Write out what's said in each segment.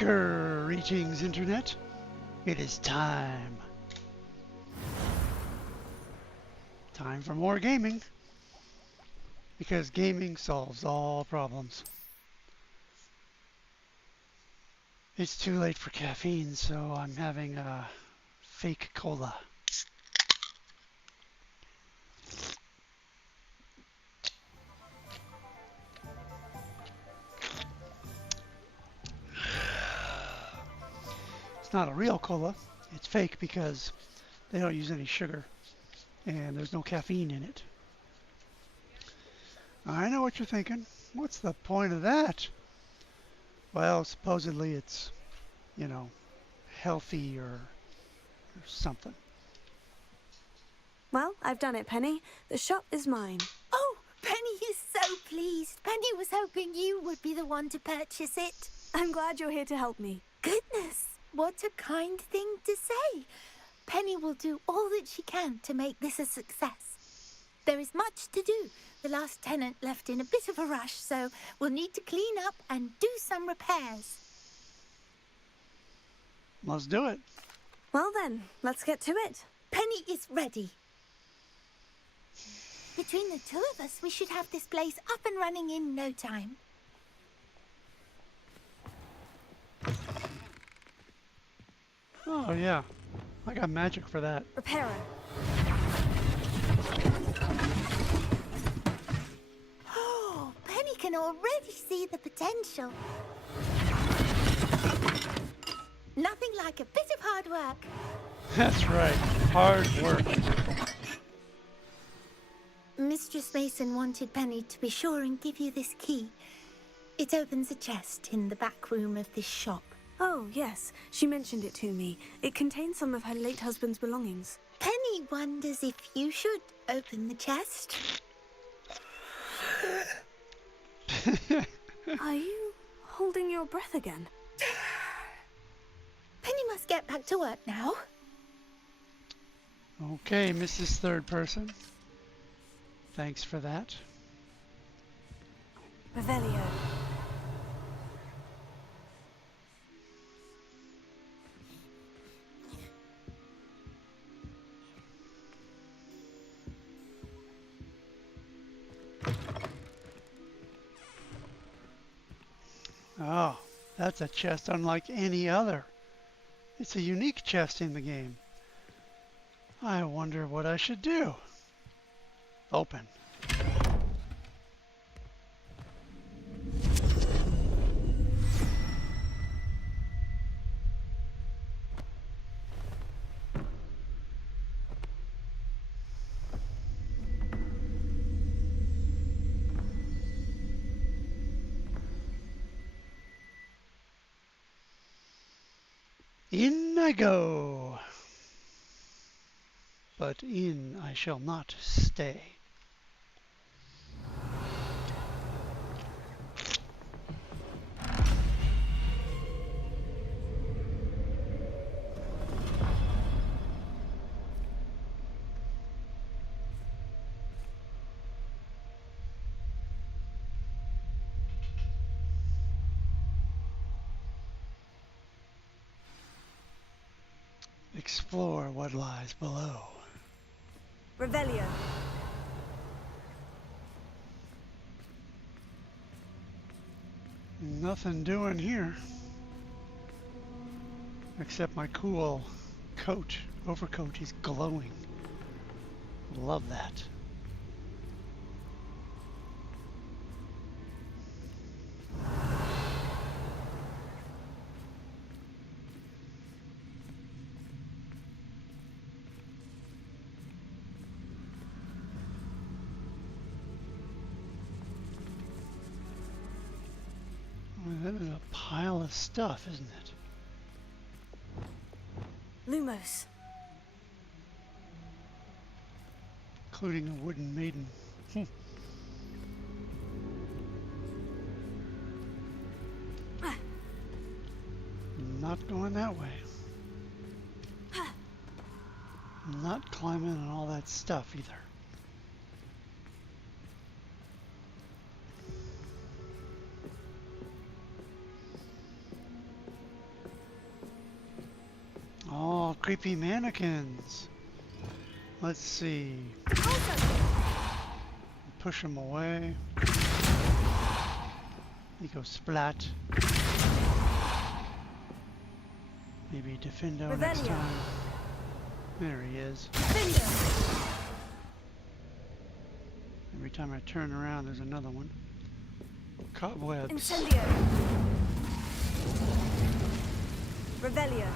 Greetings, Internet. It is time. Time for more gaming. Because gaming solves all problems. It's too late for caffeine, so I'm having a fake cola. It's not a real cola. It's fake because they don't use any sugar and there's no caffeine in it. I know what you're thinking. What's the point of that? Well, supposedly it's, you know, healthy or something. Well, I've done it, Penny. The shop is mine. Oh, Penny is so pleased. Penny was hoping you would be the one to purchase it. I'm glad you're here to help me. Goodness, what a kind thing to say. Penny will do all that she can to make this a success. There is much to do. The last tenant left in a bit of a rush, so we'll need to clean up and do some repairs. Let's do it. Well then, let's get to it. Penny is ready. Between the two of us, we should have this place up and running in no time. Oh yeah, I got magic for that. Repairer. Oh, Penny can already see the potential. Nothing like a bit of hard work. That's right, hard work. Mistress Mason wanted Penny to be sure and give you this key. It opens a chest in the back room of this shop. Oh, yes. She mentioned it to me. It contains some of her late husband's belongings. Penny wonders if you should open the chest. Are you holding your breath again? Penny must get back to work now. Okay, Mrs. Third Person. Thanks for that. Revelio. Oh, that's a chest unlike any other. It's a unique chest in the game. I wonder what I should do. Open. In I go. But in I shall not stay. Explore what lies below. Revelio. Nothing doing here. Except my cool coat, overcoat is glowing. Love that. Well, that is a pile of stuff, isn't it? Lumos. Including a wooden maiden. Not going that way. Not climbing on all that stuff either. creepy mannequins. Let's see. Push them away. He goes splat. Maybe Defendo next time. There he is. Every time I turn around, there's another one. Cobwebs. Incendio. Revelio.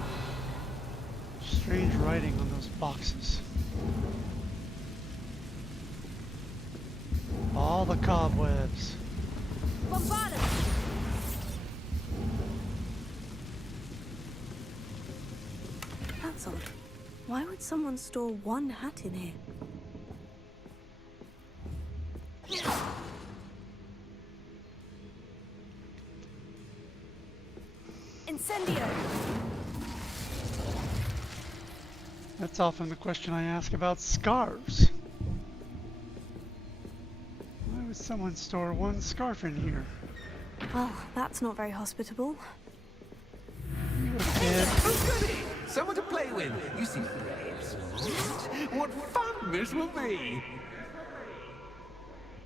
Strange writing on those boxes. All the cobwebs. Bombardus. That's odd. Why would someone store one hat in here? Incendio. That's often the question I ask about scarves. Why would someone store one scarf in here? Well, that's not very hospitable. You're dead. Oh, goody! Someone to play with. You seem brave, Salt. What fun this will be!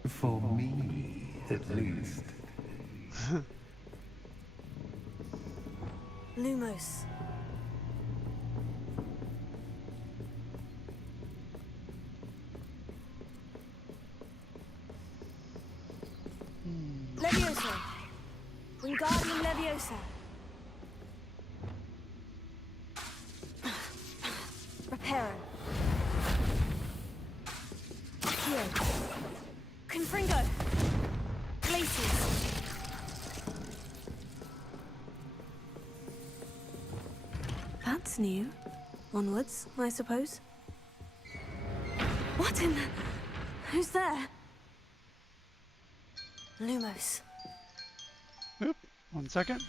For me, at least. Lumos. Leviosa. Wingardium Leviosa. Reparo. Accio. Confringo. Glacius. That's new. Onwards, I suppose. What in the... Who's there? Lumos. Oop, 1 second.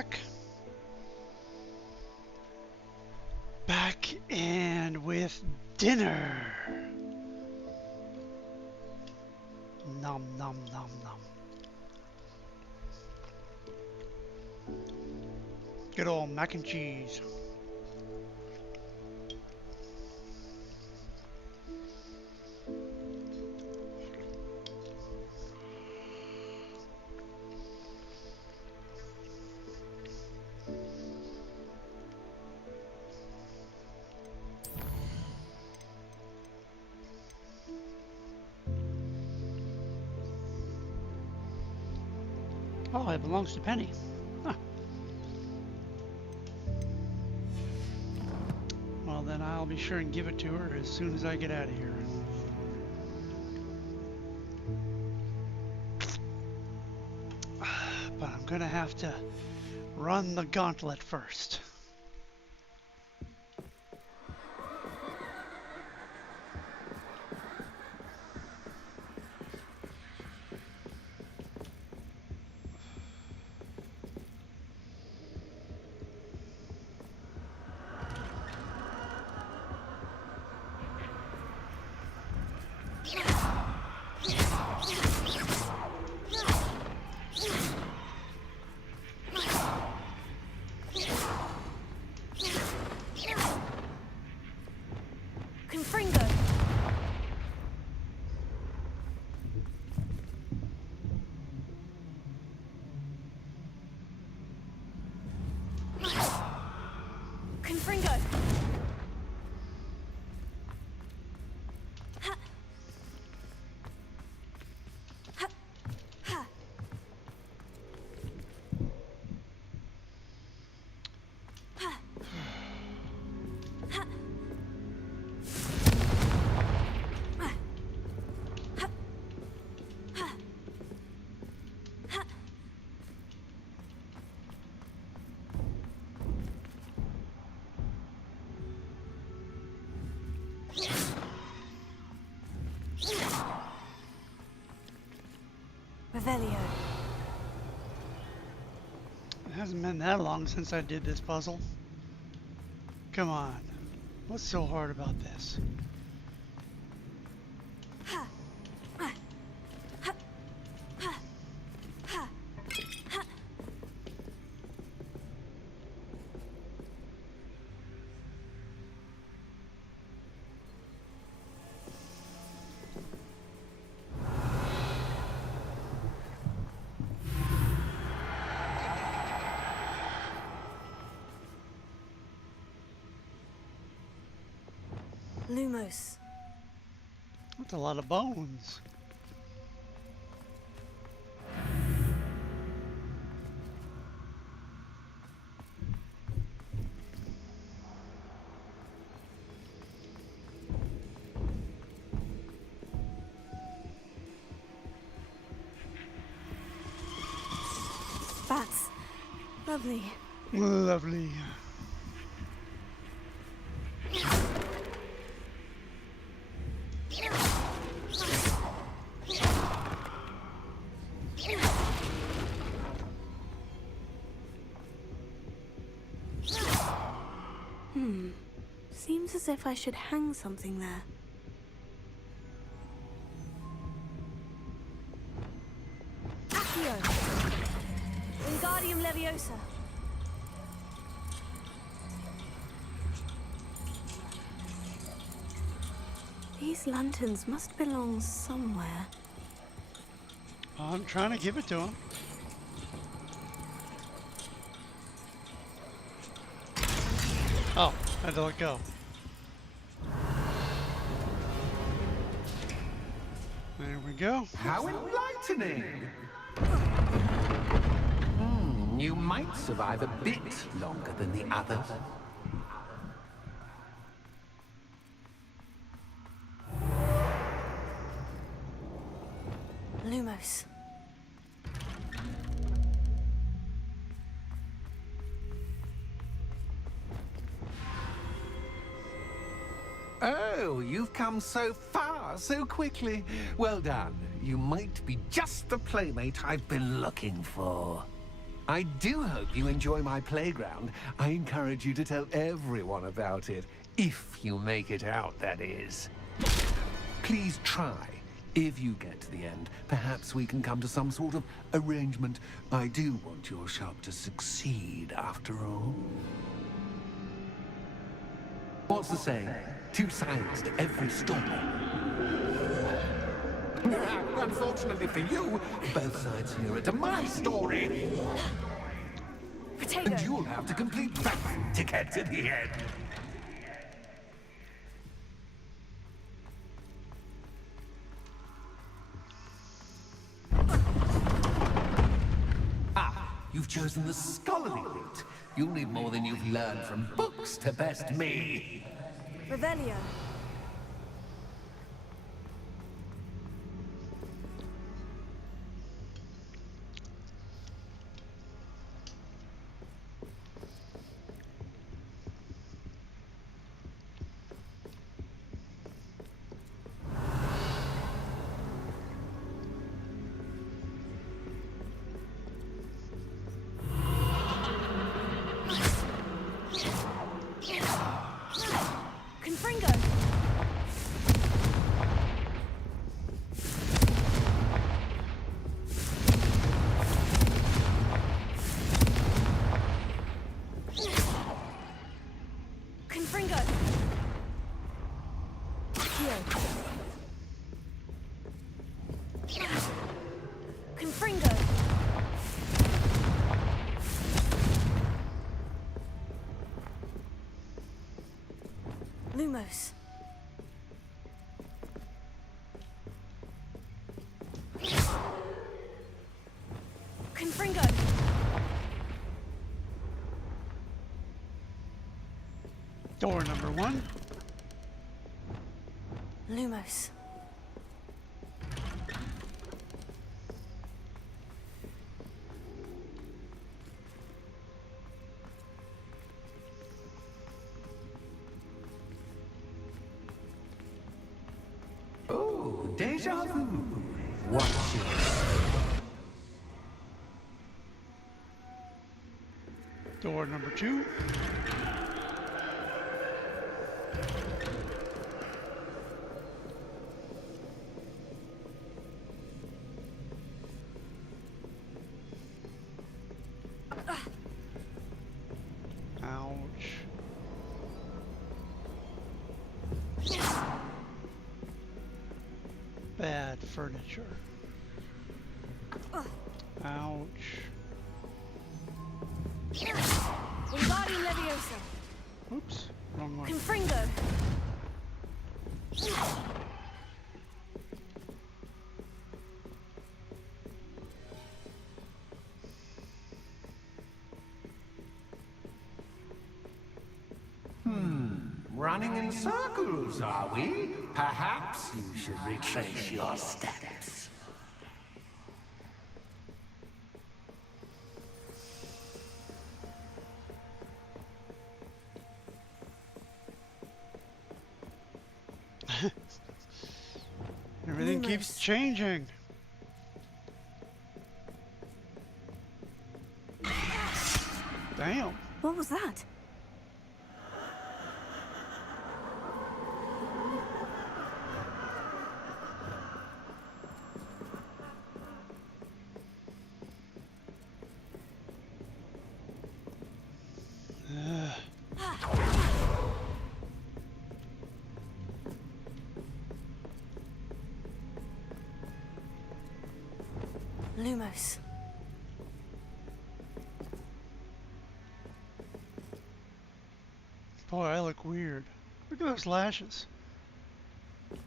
back. Back and with dinner. Nom nom nom nom. Good old mac and cheese. Oh, it belongs to Penny. Huh. Well, then I'll be sure and give it to her as soon as I get out of here. But I'm gonna have to run the gauntlet first. Confringo. Confringo. Ha. Ha. Ha. Ha. Ha. Revelio. It hasn't been that long since I did this puzzle. Come on. What's so hard about this? Ha. Ha. Ha. Ha. Ha. Ha. Lumos. That's a lot of bones. Bats. Lovely. Lovely. Seems as if I should hang something there. Accio. Wingardium Leviosa. These lanterns must belong somewhere. I'm trying to give it to him. Oh, I had to let go. There we go. How enlightening! You might survive a bit longer than the others. Lumos. Oh, you've come so far so quickly. Well done. You might be just the playmate I've been looking for. I do hope you enjoy my playground. I encourage you to tell everyone about it. If you make it out, that is. Please try. If you get to the end, perhaps we can come to some sort of arrangement. I do want your shop to succeed, after all. What's the saying? Two sides to every story. Unfortunately for you, both sides hear it to my story. Potato. And you'll have to complete that to get to the end. You've chosen the scholarly route. You'll need more than you've learned from books to best me. Revelio. Confringo. Confringo. Confringo. Lumos. Confringo. Door number 1. Lumos. Oh, deja vu. Watch it. Door number 2. Ouch. Bad furniture. Ouch. Wingardium Leviosa. Oops, wrong one. Confringo. Running in circles, are we? Perhaps you should retrace your steps. Everything keeps changing. Damn. What was that? Lumos. Boy, I look weird. Look at those lashes. Look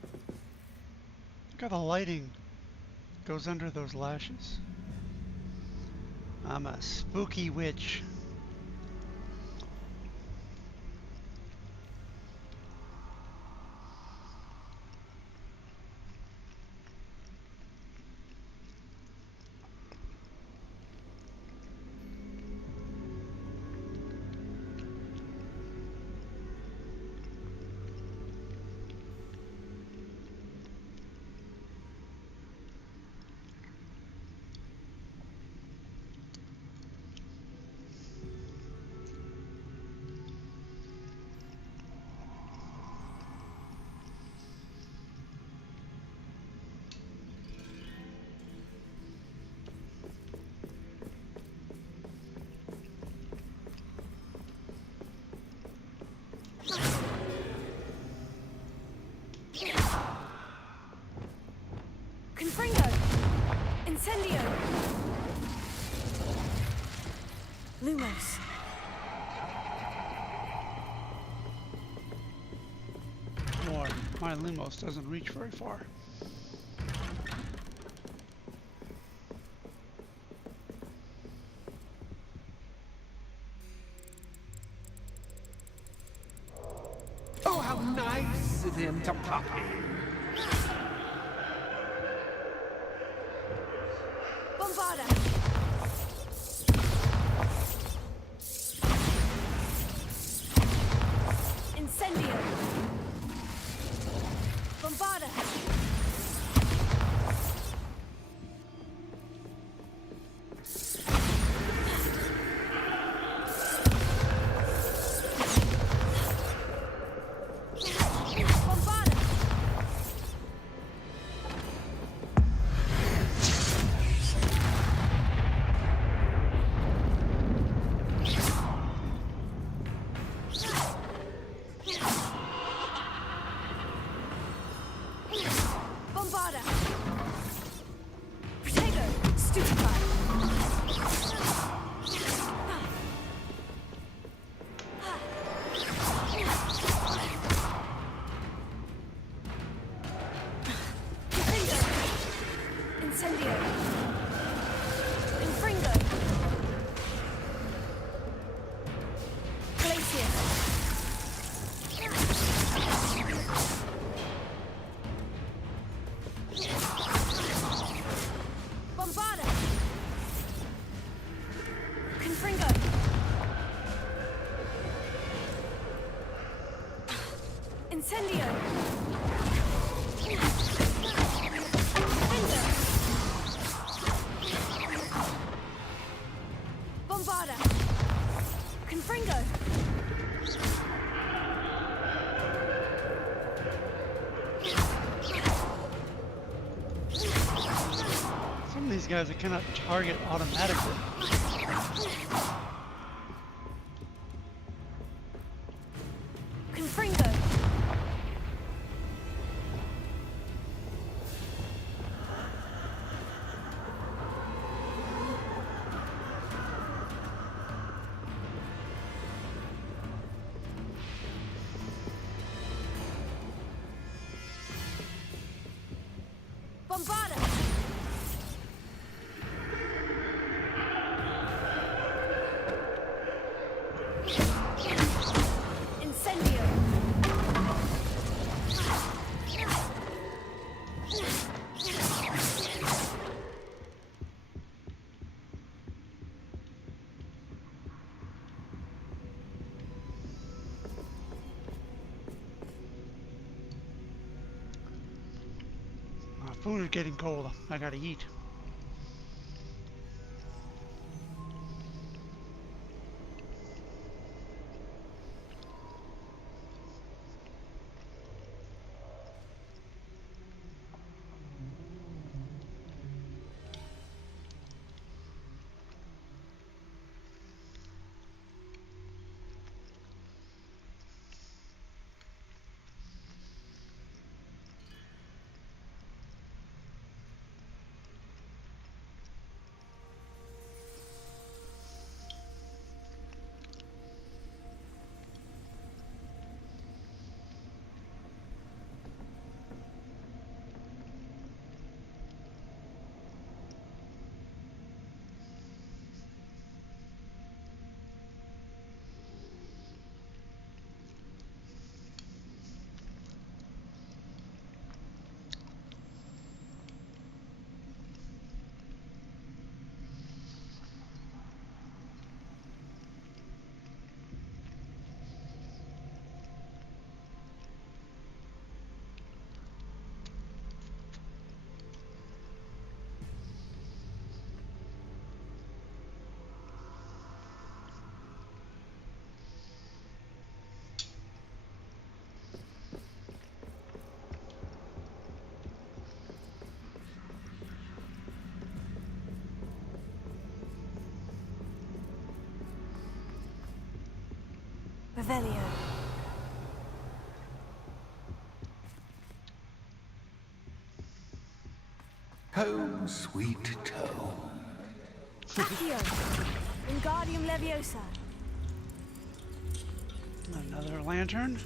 how the lighting goes under those lashes. I'm a spooky witch. Incendio! Lumos. Boy, my Lumos doesn't reach very far. Oh, how nice of him to puppy. Bombarda! Incendio! Bombarda! Bombarda! Bombarda! Protego! Stupefy! Confringo! Incendio! Confringo! Glacier! Bombarda! Confringo! Incendio! Confringo! Bombarda! Confringo! Some of these guys I cannot target automatically. Confringo! Bombarda! Incendio! Food is getting cold. I gotta eat. Revelio. Home, sweet home. Accio! Wingardium Leviosa! Another lantern.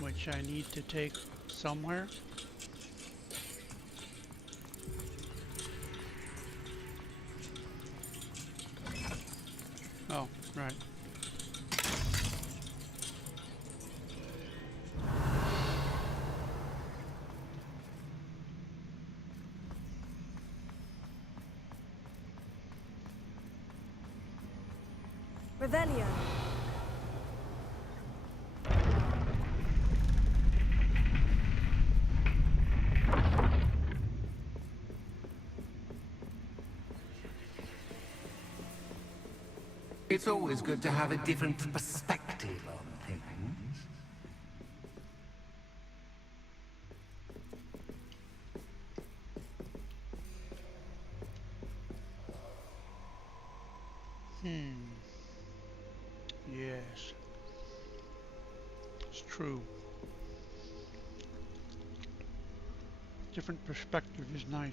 Which I need to take somewhere. Oh, right. Revelio! It's always good to have a different perspective on things. Yes. It's true. Different perspective is nice.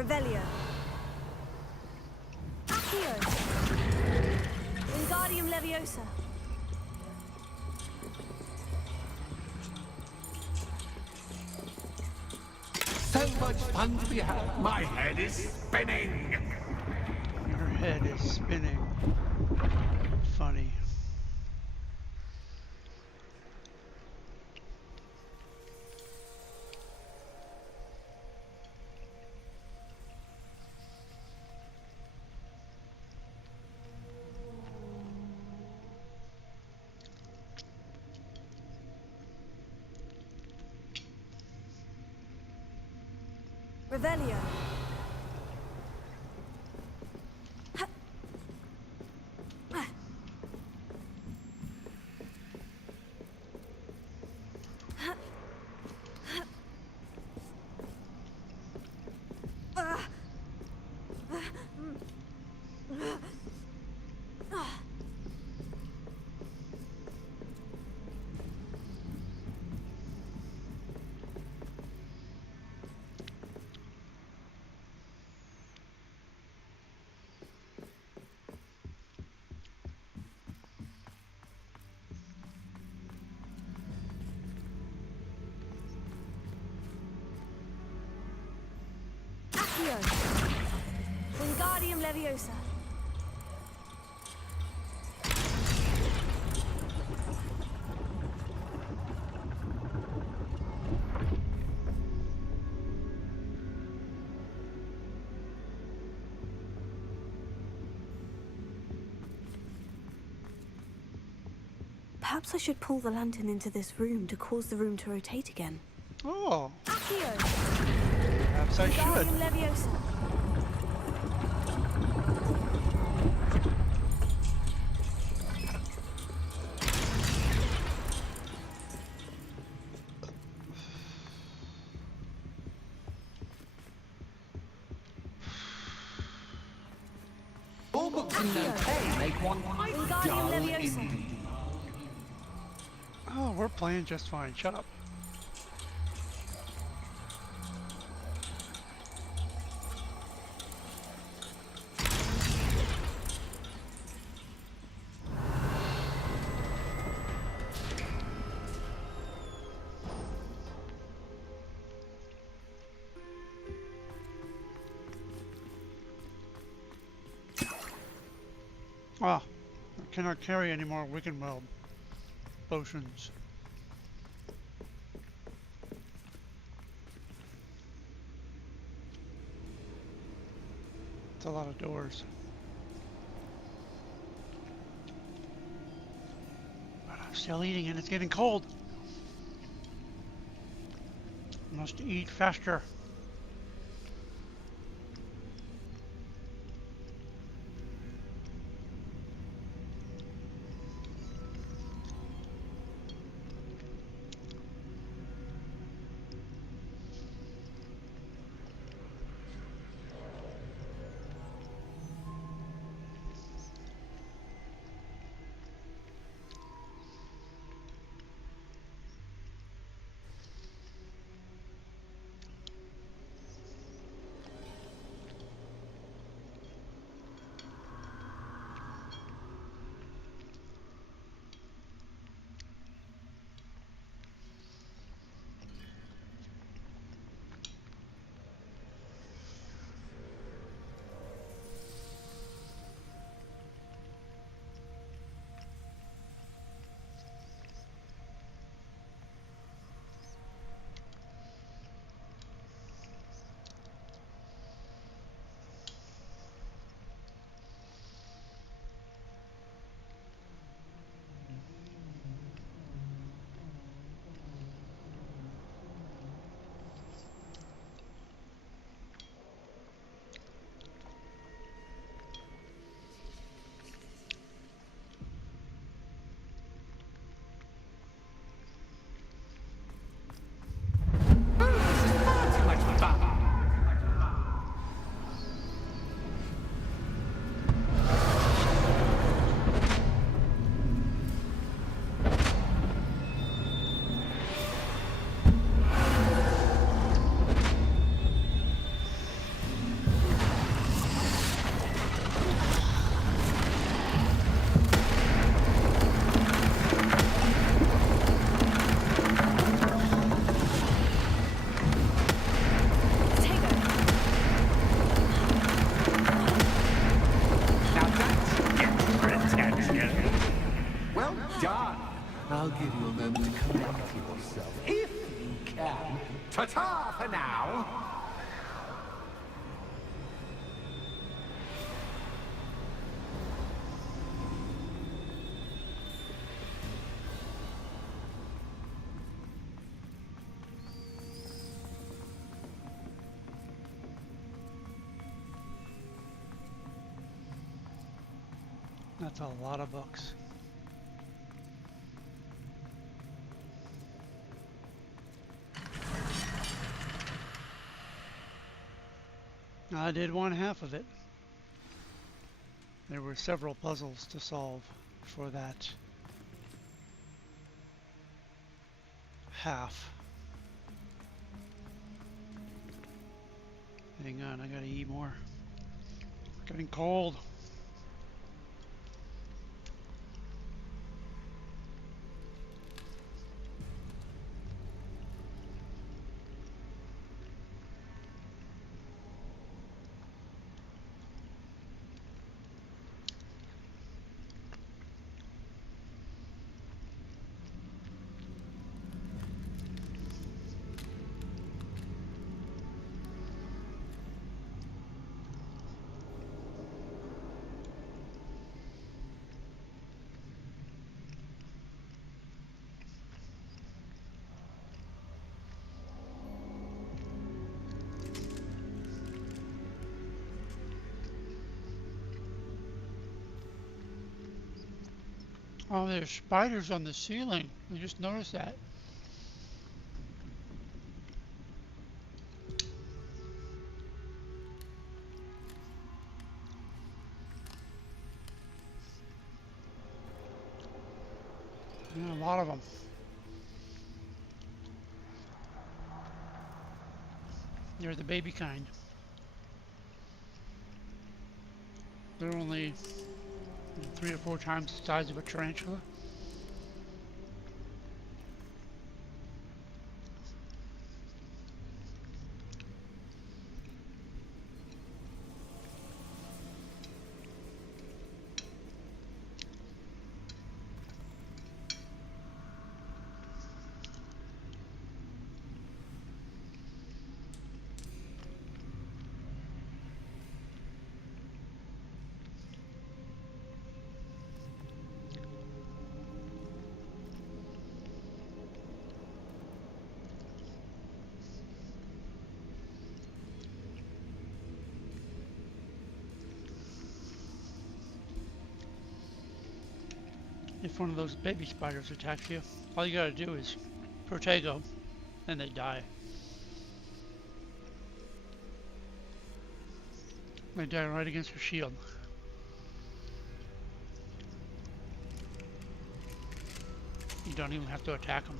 Revelio! Accio! Wingardium Leviosa! So much fun to be had. My head is spinning. Your head is spinning. Funny. Revelio! Accio! Wingardium Leviosa! Perhaps I should pull the lantern into this room to cause the room to rotate again. Oh, Accio! perhaps I should. Wingardium Leviosa! All books and no pay make one quite Wingardium dull Leviosa! indeed. Oh, we're playing just fine. Shut up. Ah, I cannot carry any more Wickenweld potions. It's a lot of doors. But I'm still eating and it's getting cold. Must eat faster. Too much fun. Now that gets your attention. Well done. I'll give you a moment to collect yourself, if you can. Ta-ta for now. That's a lot of books. I did one half of it. There were several puzzles to solve for that half. Hang on, I gotta eat more. It's getting cold. Oh, there's spiders on the ceiling. I just noticed that. Yeah, a lot of them. They're the baby kind. They're only 3 or 4 times the size of a tarantula. if one of those baby spiders attacks you, all you gotta do is protego, and they die. They die right against your shield. You don't even have to attack them.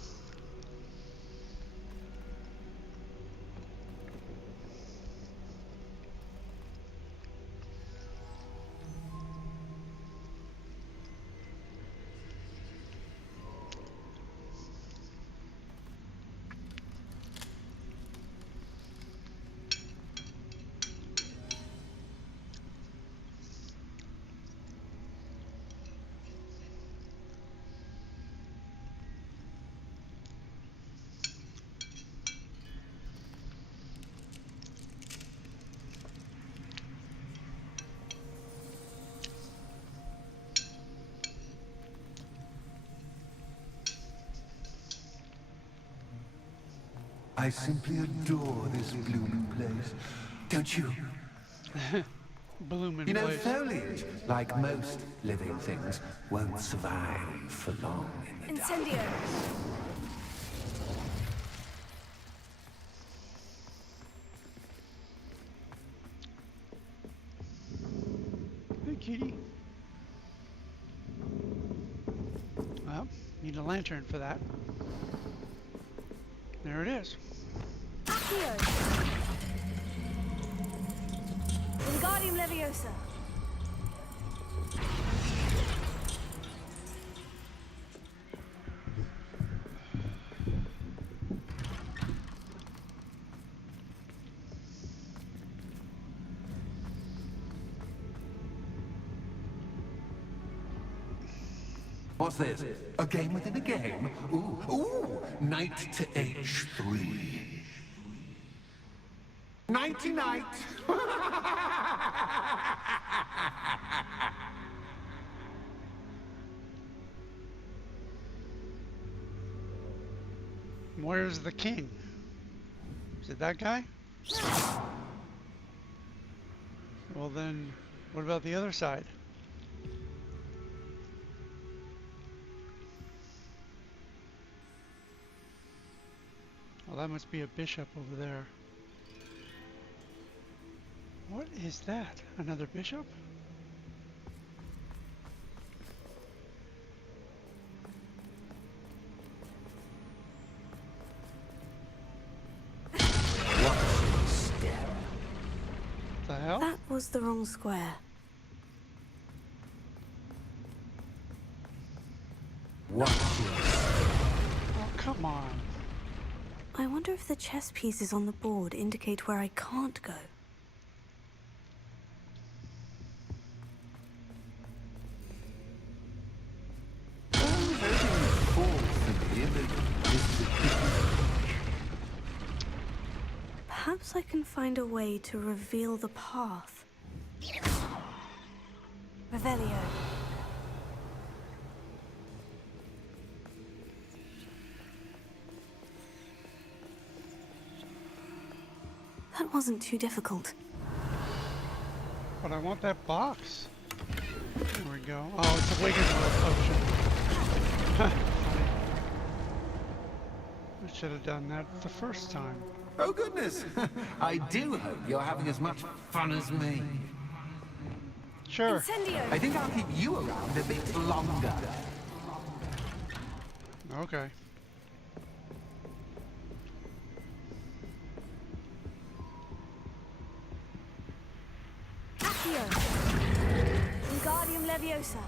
I simply adore this blooming place. Don't you? Blooming You know, place. foliage, like most living things, won't survive for long in the dark. Incendio! Hey, kitty. Well, need a lantern for that. There it is. Accio! Wingardium Leviosa! What's this? A game within a game? Ooh, knight to H3. Nighty-night! Where's the king? Is it that guy? Well then, what about the other side? Well, that must be a bishop over there. What is that? Another bishop? The hell? That was the wrong square. Oh, come on. I wonder if the chess pieces on the board indicate where I can't go. Perhaps I can find a way to reveal the path. Revelio. That wasn't too difficult. But I want that box. There we go. Oh, it's a Wigan World potion. I should have done that the first time. Oh goodness! I do hope you're having as much fun as me. Sure. Incendio! I think I'll keep you around a bit longer. Okay. Accio! Wingardium Leviosa!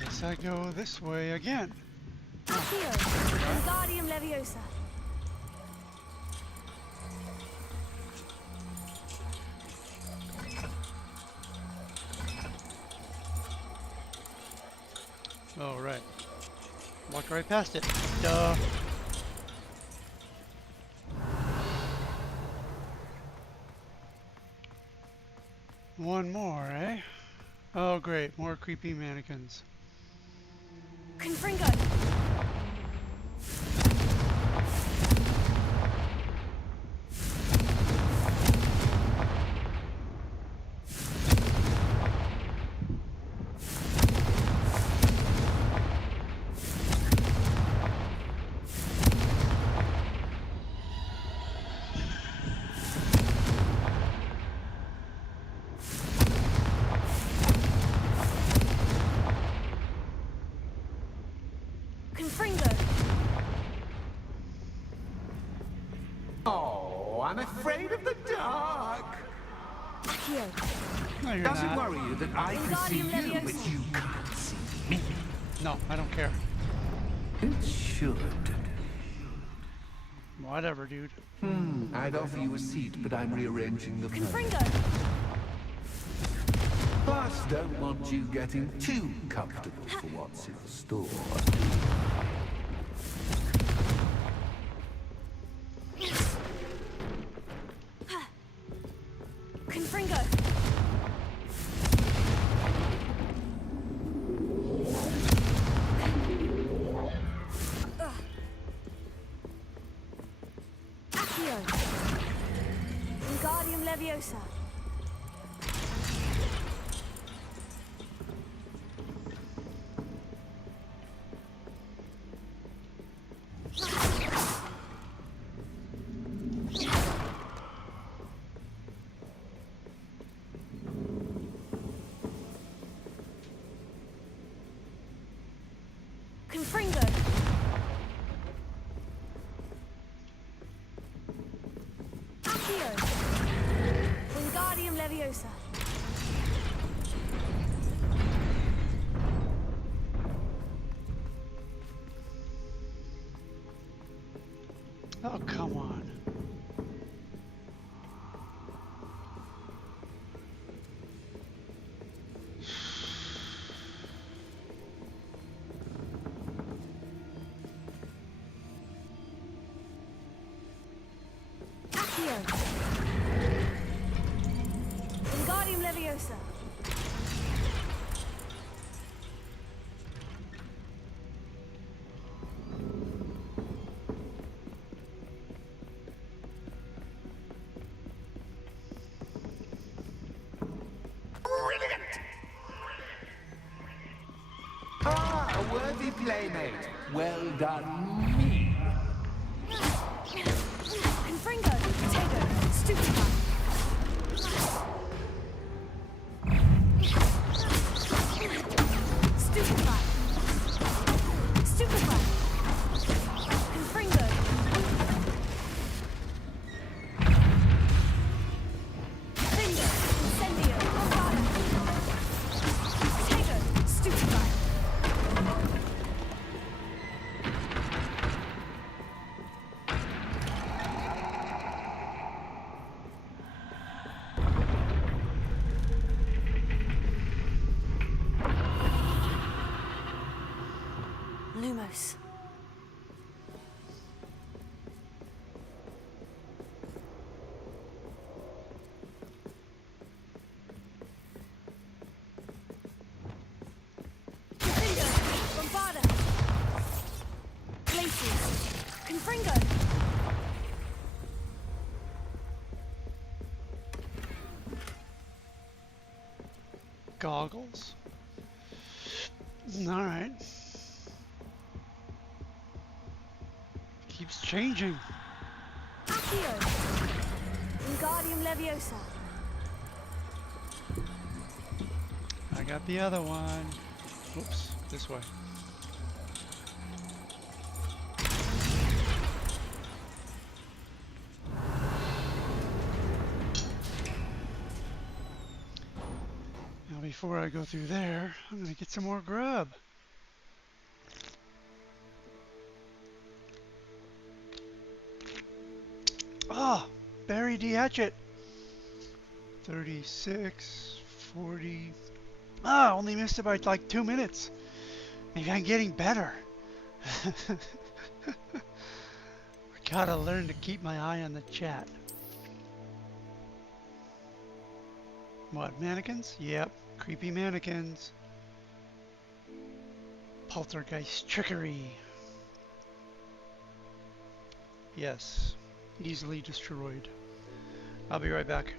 Guess I go this way again. Accio! Wingardium Leviosa! Oh, right. Walked right past it. Duh. One more, eh? Oh, great. More creepy mannequins. Confringo! I'm afraid of the dark. Accio. No, you're Does it not. worry you that I can see Wingardium you, but Leviosa. you can't see me? No, I don't care. It should. Whatever, dude. I'd offer you a seat, but I'm rearranging the furniture. Confringo. Plus, don't want you getting too comfortable for what's in store. Confringo. Accio. Wingardium Leviosa. Confringo. Accio. Wingardium Leviosa. Oh, come on. Accio. Wingardium Leviosa. Ah, a worthy playmate. Well done, me. Confringo. Potato. Stupefy. Stupefy. Stupefy. Confringo. Finger. Incendio. Avada. Potato. Stupefy. Lumos. Confringo. Bombarda. Glacius. Confringo. Goggles. All right. Keeps changing. Accio. Wingardium Leviosa. I got the other one. Whoops, this way. Now before I go through there, I'm gonna get some more grub. Ah, Barry D. Hatchet. 36, 40. Ah, only missed it by like 2 minutes. Maybe I'm getting better. I gotta learn to keep my eye on the chat. What, mannequins? Yep, creepy mannequins. Poltergeist trickery. Yes, easily destroyed. I'll be right back.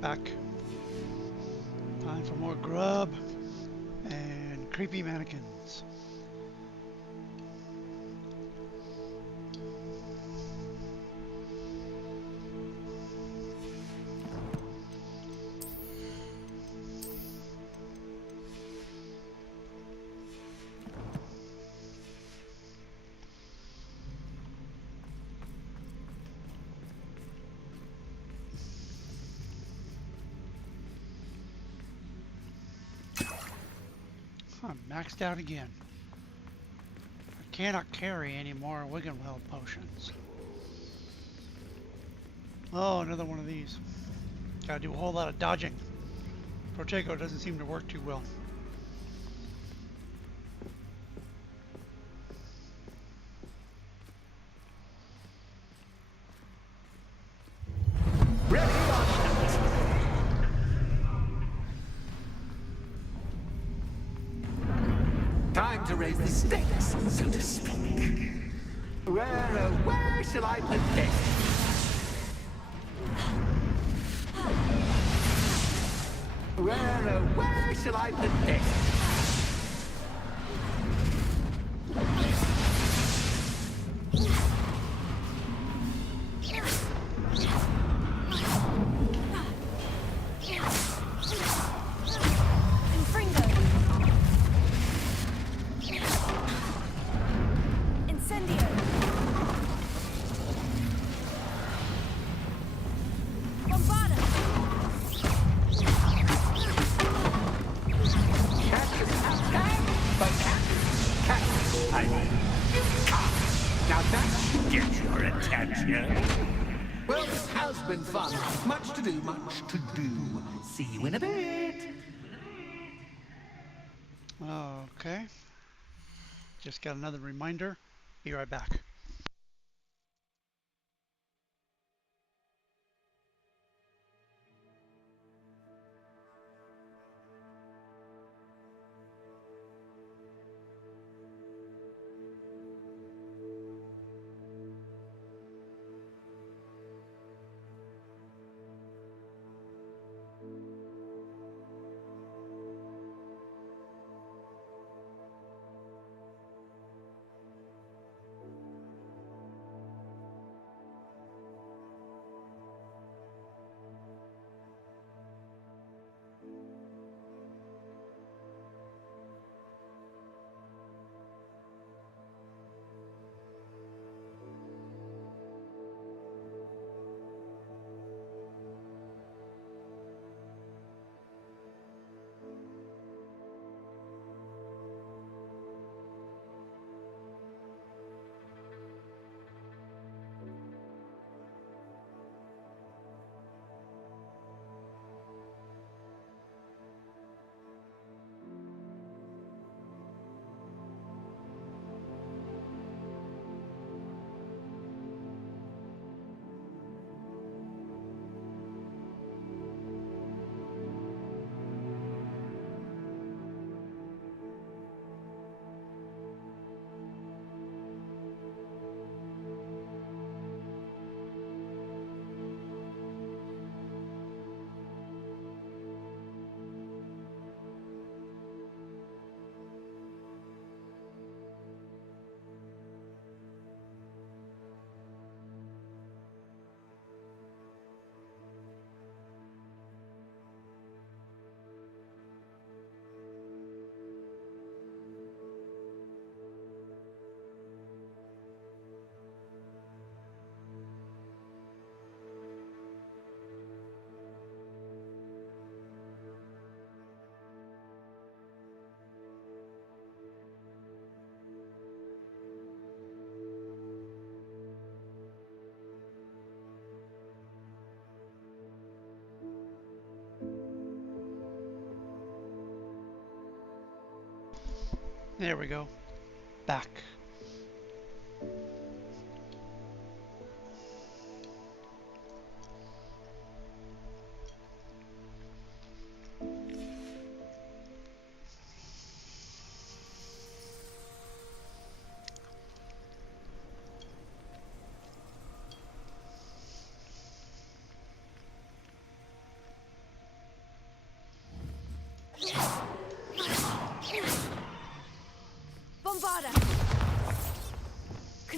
Back. Time for more grub and creepy mannequins. I'm maxed out again. I cannot carry any more Wiggenweld potions. Oh, another one of these. Gotta do a whole lot of dodging. Protego doesn't seem to work too well. Ready or not. Time to raise the stakes, so to speak. Where shall I put this? Where shall I put this? Now that should get your attention. Well, this has been fun. Much to do, much to do. See you in a bit. Okay. Just got another reminder. Be right back. There we go. Back.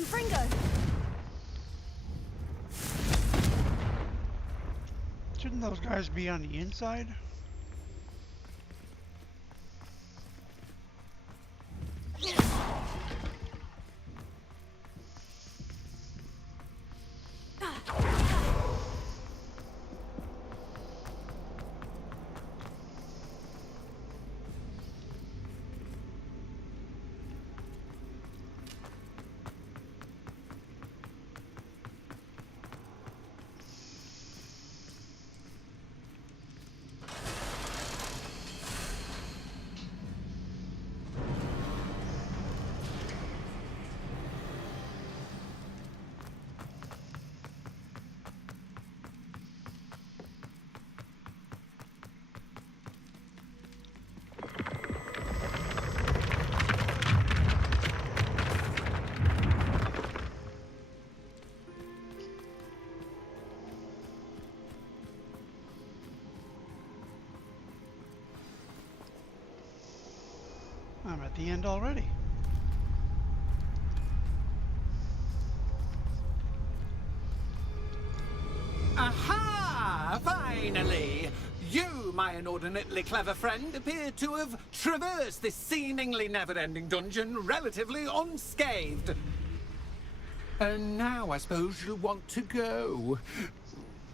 Confringo! Shouldn't those guys be on the inside? I'm at the end already. Aha! Finally! You, my inordinately clever friend, appear to have traversed this seemingly never-ending dungeon relatively unscathed. And now I suppose you'll want to go.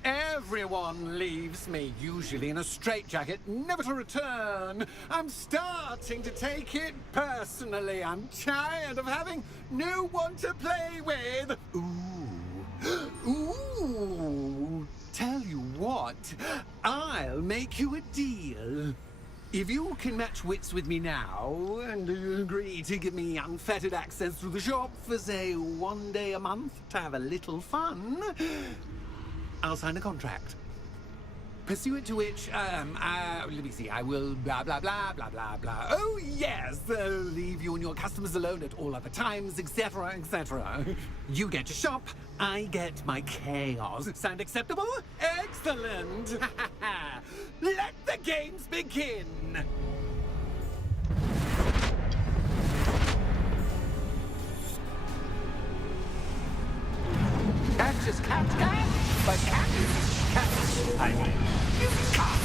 Everyone leaves me, usually in a straitjacket, never to return. I'm starting to take it personally. I'm tired of having no one to play with. Ooh. Ooh. Tell you what, I'll make you a deal. If you can match wits with me now and agree to give me unfettered access to the shop for, say, 1 day a month to have a little fun, I'll sign a contract. Pursuant to which, let me see, I will blah, blah, blah, blah, blah, blah. Oh, yes, leave you and your customers alone at all other times, etc., etc. You get your shop, I get my chaos. Sound acceptable? Excellent! Let the games begin! Catch is cat, but cat is cat. I mean, you can't.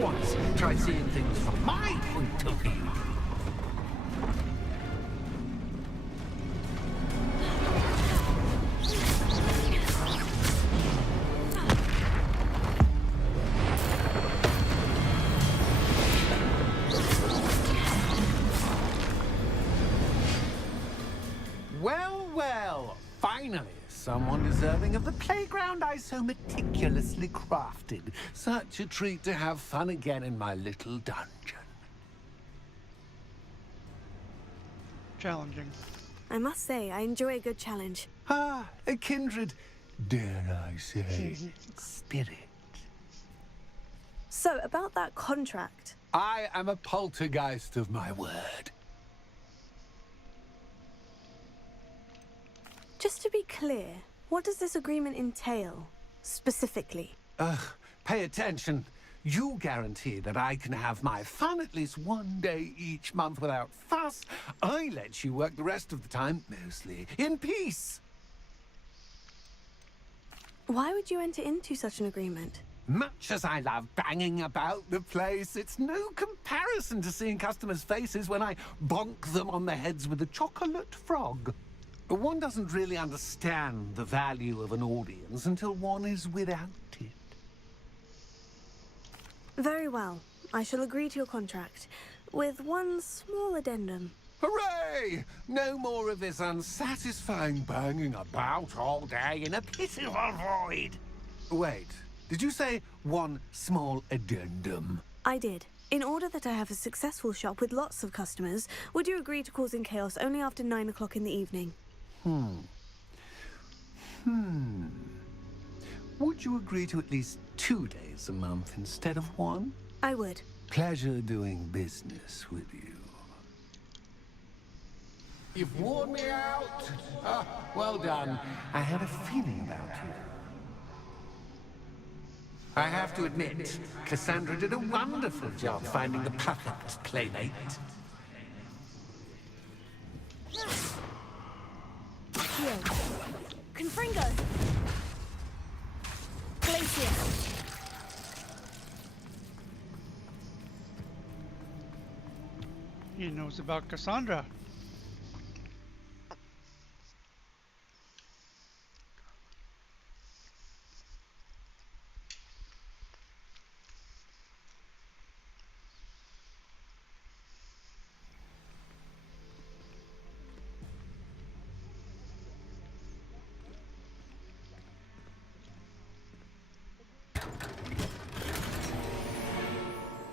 Once, try seeing things from my point of view. Well, well, finally. Someone deserving of the playground I so meticulously crafted. Such a treat to have fun again in my little dungeon. Challenging. I must say, I enjoy a good challenge. Ah, a kindred, dare I say, spirit. So, about that contract. I am a poltergeist of my word. Just to be clear, what does this agreement entail, specifically? Pay attention. you guarantee that I can have my fun at least one day each month without fuss. I let you work the rest of the time, mostly in peace. Why would you enter into such an agreement? Much as I love banging about the place, it's no comparison to seeing customers' faces when I bonk them on the heads with a chocolate frog. One doesn't really understand the value of an audience until one is without it. Very well. I shall agree to your contract, with one small addendum. Hooray! No more of this unsatisfying banging about all day in a pitiful void. Wait, did you say one small addendum? I did. In order that I have a successful shop with lots of customers, would you agree to causing chaos only after 9 o'clock in the evening? Would you agree to at least 2 days a month instead of one? I would. Pleasure doing business with you. You've worn me out. Ah, well done. I had a feeling about you. I have to admit, Cassandra did a wonderful job finding the perfect playmate. Here. Confringo! Glacier! He knows about Cassandra.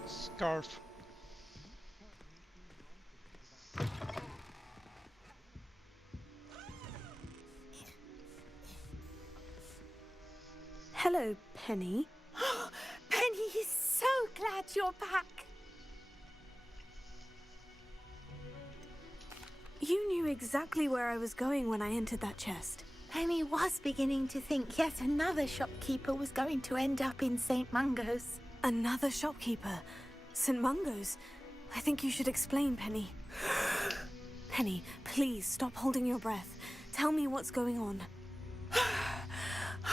Scarf. Hello, Penny. Penny is so glad you're back. You knew exactly where I was going when I entered that chest. Penny was beginning to think yet another shopkeeper was going to end up in St. Mungo's. Another shopkeeper? St. Mungo's? I think you should explain, Penny. Penny, please stop holding your breath. Tell me what's going on.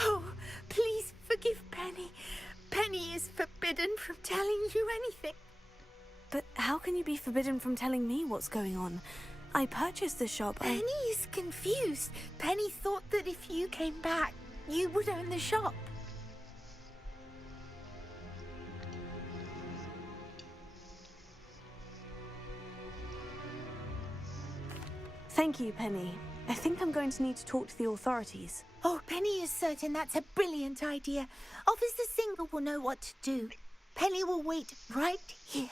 Oh, please forgive Penny. Penny is forbidden from telling you anything. But how can you be forbidden from telling me what's going on? I purchased the shop. Penny is confused. Penny thought that if you came back, you would own the shop. Thank you, Penny. I think I'm going to need to talk to the authorities. Oh, Penny is certain that's a brilliant idea. Officer Singer will know what to do. Penny will wait right here.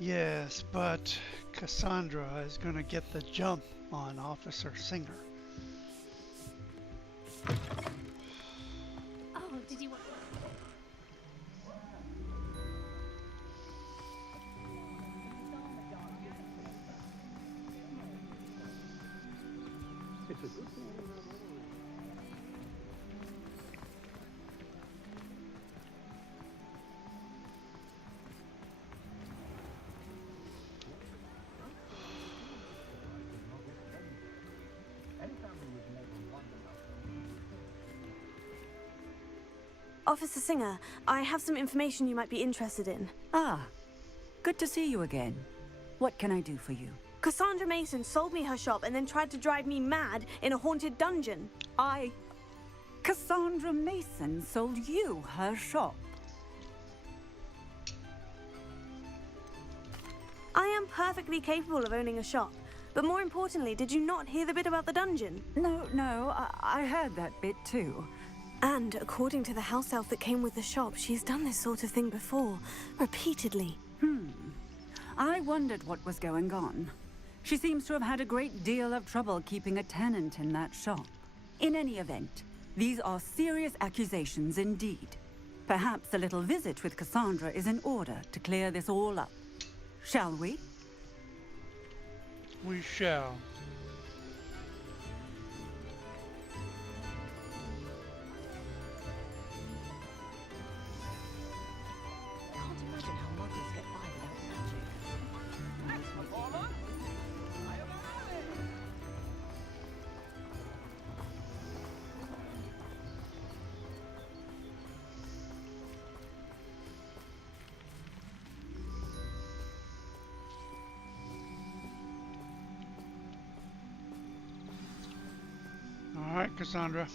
Yes, but Cassandra is going to get the jump on Officer Singer. Oh, did you want... Officer Singer, I have some information you might be interested in. Ah, good to see you again. What can I do for you? Cassandra Mason sold me her shop and then tried to drive me mad in a haunted dungeon. Cassandra Mason sold you her shop. I am perfectly capable of owning a shop. But more importantly, did you not hear the bit about the dungeon? No, I heard that bit too. And according to the house elf that came with the shop, she's done this sort of thing before, repeatedly. I wondered what was going on. She seems to have had a great deal of trouble keeping a tenant in that shop. In any event, these are serious accusations indeed. Perhaps a little visit with Cassandra is in order to clear this all up. Shall we? We shall. Can't imagine how muggles get by without magic. All right, Cassandra.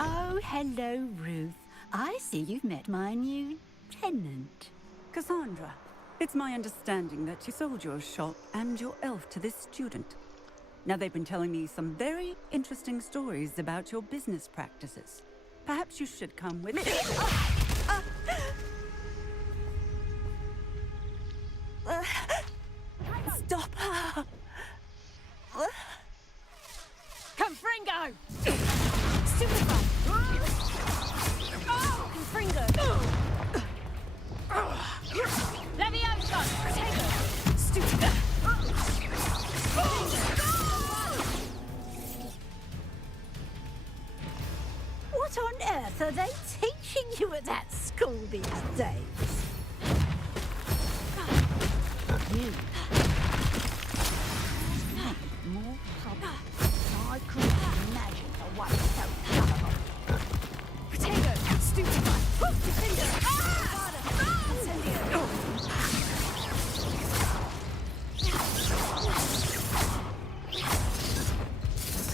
Oh, hello, Ruth. I see you've met my new tenant. Cassandra, it's my understanding that you sold your shop and your elf to this student. Now, they've been telling me some very interesting stories about your business practices. Perhaps you should come with me. Stop her! Confringo! Stupefy! Confringo! Leviosa! Protego! Stupefy! What on earth are they teaching you at that school these days? You. More trouble. I couldn't imagine a way so gullible. Protego! Stupefy! Defender! Incendio!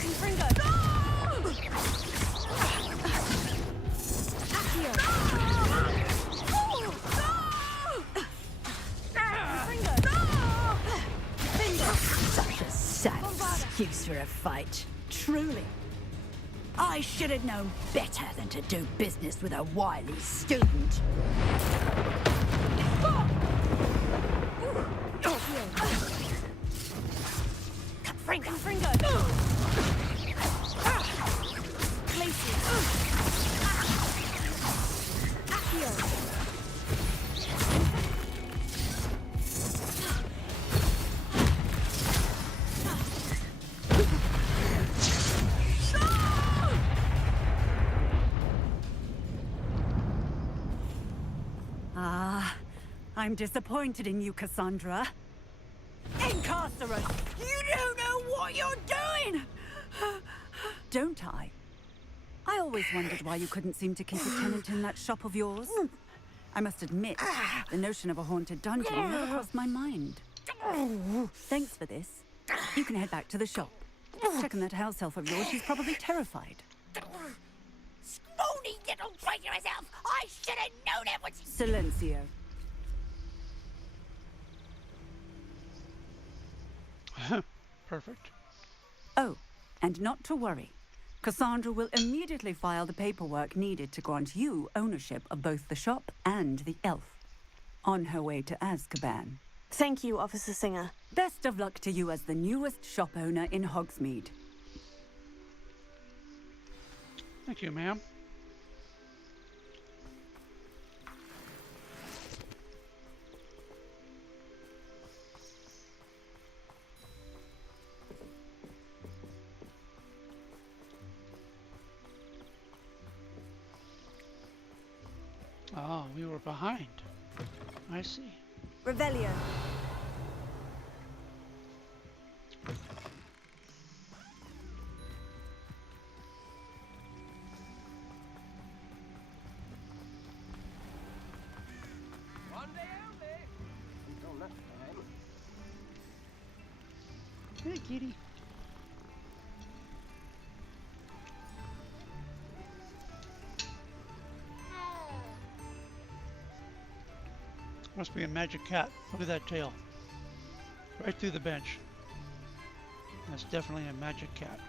Confringo! Accio! Such a sad excuse for a fight. Truly. I should have known better than to do business with a wily student. Confringo! Glacier! Accio! I'm disappointed in you, Cassandra. Incarcerate! You don't know what you're doing! Don't I? I always wondered why you couldn't seem to keep a tenant in that shop of yours. I must admit, the notion of a haunted dungeon never crossed my mind. Thanks for this. You can head back to the shop. Check on that house elf of yours. She's probably terrified. Scrawny little traitor herself! I should have known it was... Silencio. Perfect. Oh, and not to worry. Cassandra will immediately file the paperwork needed to grant you ownership of both the shop and the elf. On her way to Azkaban. Thank you, Officer Singer. Best of luck to you as the newest shop owner in Hogsmeade. Thank you, ma'am. Oh, we were behind. I see. Revelio. Hey, kitty. Must be a magic cat. Look at that tail. Right through the bench. That's definitely a magic cat.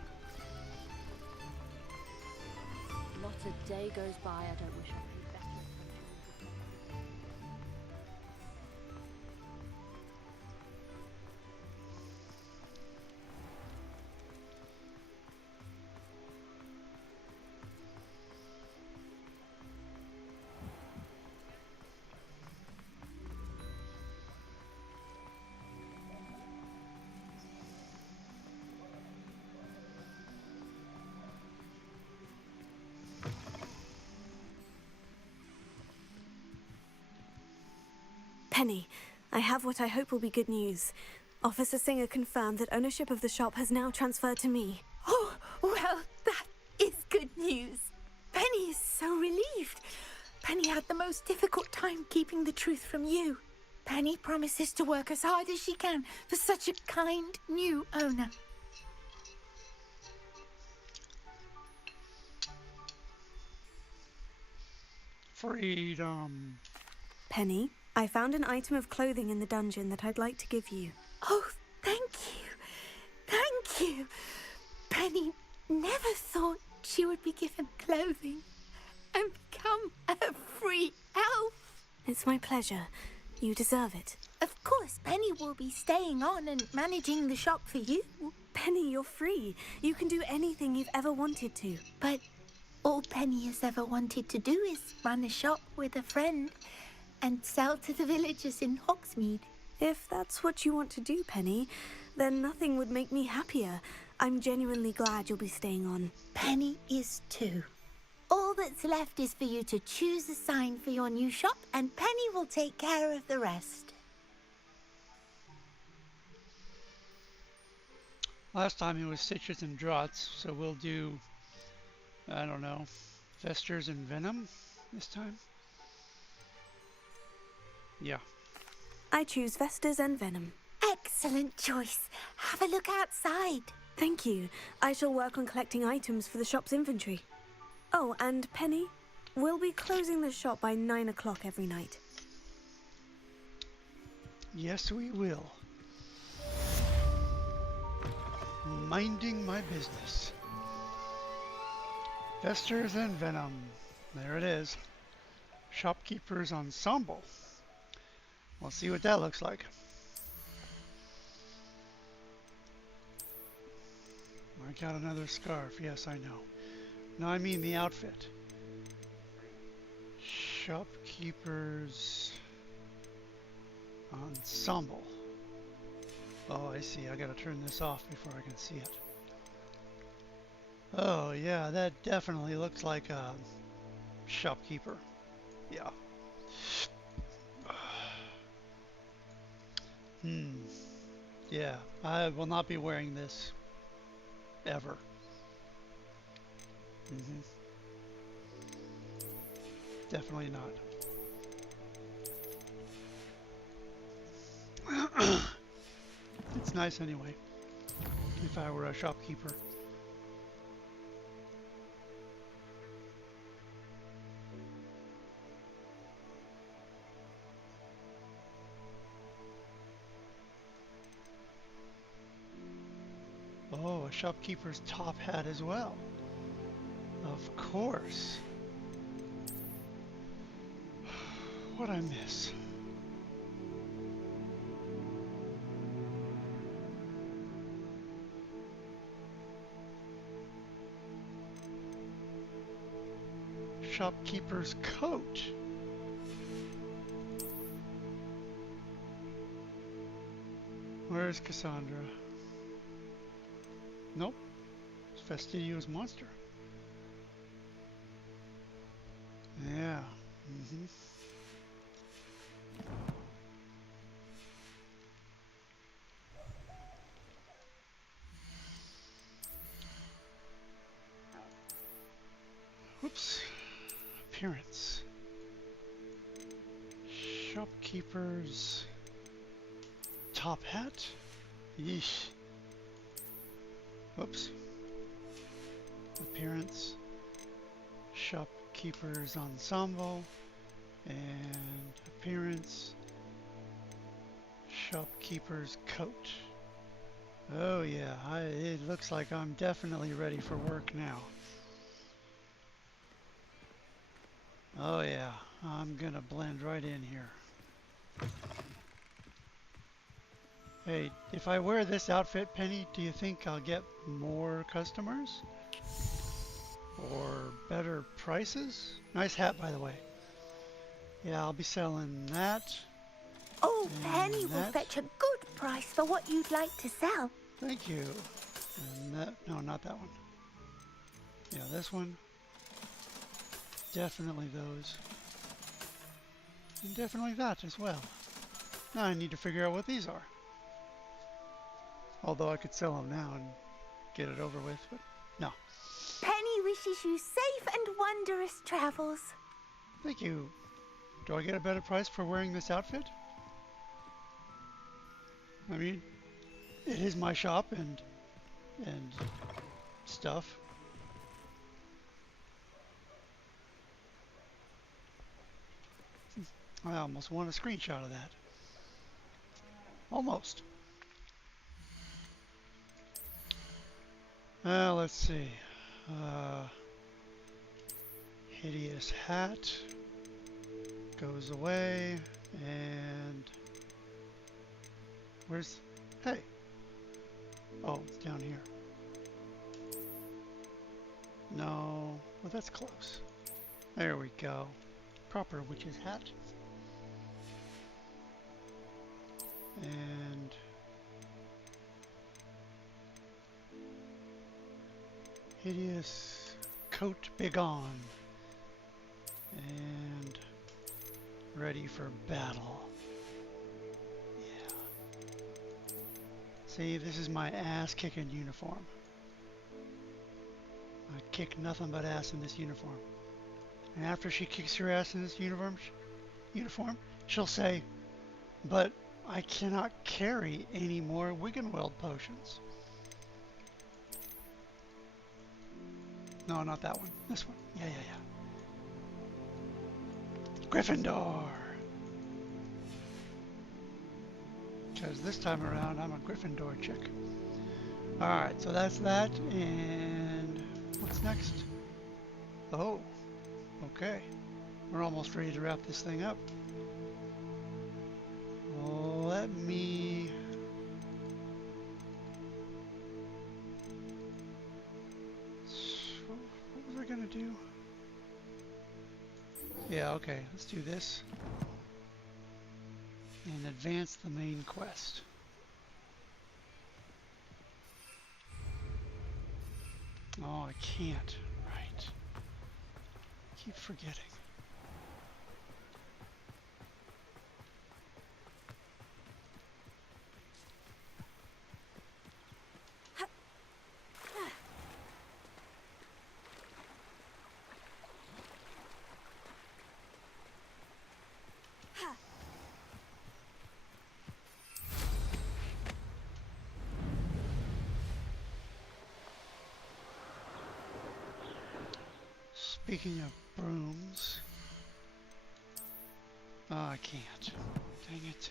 Not a day goes by I don't wish I knew better. Penny, I have what I hope will be good news. Officer Singer confirmed that ownership of the shop has now transferred to me. Oh, well, that is good news. Penny is so relieved. Penny had the most difficult time keeping the truth from you. Penny promises to work as hard as she can for such a kind new owner. Freedom. Penny, I found an item of clothing in the dungeon that I'd like to give you. Oh, thank you. Thank you. Penny never thought she would be given clothing and become a free elf. It's my pleasure. You deserve it. Of course, Penny will be staying on and managing the shop for you. Penny, you're free. You can do anything you've ever wanted to. But all Penny has ever wanted to do is run a shop with a friend and sell to the villagers in Hogsmeade. If that's what you want to do, Penny, then nothing would make me happier. I'm genuinely glad you'll be staying on. Penny is too. All that's left is for you to choose a sign for your new shop, and Penny will take care of the rest. Last time it was Stitches and Draughts, so we'll do, I don't know, Festers and Venom this time? Yeah. I choose Vestas and Venom. Excellent choice. Have a look outside. Thank you. I shall work on collecting items for the shop's inventory. Oh, and Penny, we'll be closing the shop by 9 o'clock every night. Yes, we will. Minding my business. Festers and Venom. There it is. Shopkeeper's Ensemble. We'll see what that looks like. I got another scarf. Yes, I know. No, I mean the outfit. Shopkeeper's Ensemble. Oh, I see. I gotta turn this off before I can see it. Oh, yeah, that definitely looks like a shopkeeper. Yeah. Yeah, I will not be wearing this ever. Definitely not. It's nice anyway, if I were a shopkeeper. Oh, a shopkeeper's top hat as well. Of course. What'd I miss? Shopkeeper's coat. Where's Cassandra? Nope. It's Fastidio's monster. Yeah. Whoops. Appearance. Shopkeeper's top hat? Yeesh. Whoops. Appearance. Shopkeeper's Ensemble. And appearance. Shopkeeper's coat. Oh yeah, it looks like I'm definitely ready for work now. Oh yeah, I'm gonna blend right in here. Hey, if I wear this outfit, Penny, do you think I'll get more customers? Or better prices? Nice hat, by the way. Yeah, I'll be selling that. Oh, Penny will fetch a good price for what you'd like to sell. Thank you. And that, no, not that one. Yeah, this one. Definitely those. And definitely that as well. Now I need to figure out what these are. Although I could sell them now and get it over with, but no. Penny wishes you safe and wondrous travels. Thank you. Do I get a better price for wearing this outfit? I mean, it is my shop and stuff. I almost want a screenshot of that. Almost. Let's see. Hideous hat goes away, and where's? Hey. Oh, it's down here. No, well that's close. There we go. Proper witch's hat. And hideous coat begone. And ready for battle. Yeah. See, this is my ass-kicking uniform. I kick nothing but ass in this uniform. And after she kicks her ass in this uniform, she'll say, "But I cannot carry any more Wiggenweld potions." No, not that one. This one. Yeah. Gryffindor. Because this time around, I'm a Gryffindor chick. Alright, so that's that. And what's next? Oh, okay. We're almost ready to wrap this thing up. Let me... What was I gonna do? Yeah, okay, let's do this. And advance the main quest. Oh, I can't. Right. Keep forgetting. Speaking of brooms, oh, I can't. Dang it.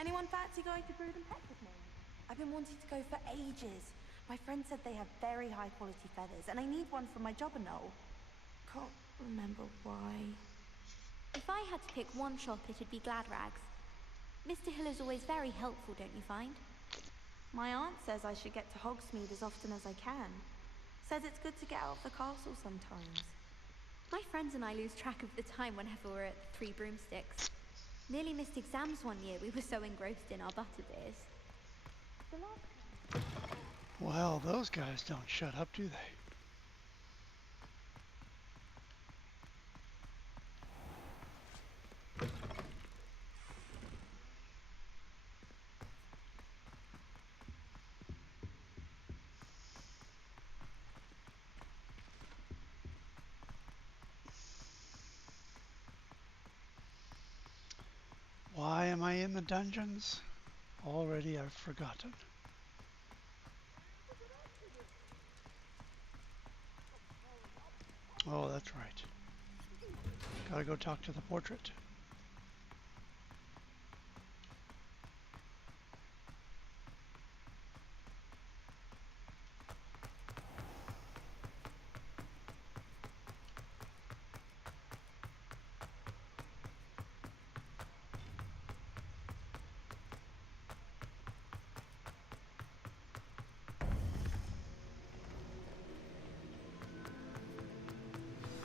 Anyone fancy going to Brood and Pet with me? I've been wanting to go for ages. My friend said they have very high quality feathers, and I need one for my job and all. Can't remember why. If I had to pick one shop, it'd be Gladrags. Mr. Hill is always very helpful, don't you find? My aunt says I should get to Hogsmeade as often as I can. Says it's good to get out of the castle sometimes. My friends and I lose track of the time whenever we're at the Three Broomsticks. Nearly missed exams one year, we were so engrossed in our butterbeers. Well, those guys don't shut up, do they? Why am I in the dungeons? Already I've forgotten. Oh, that's right. Gotta go talk to the portrait.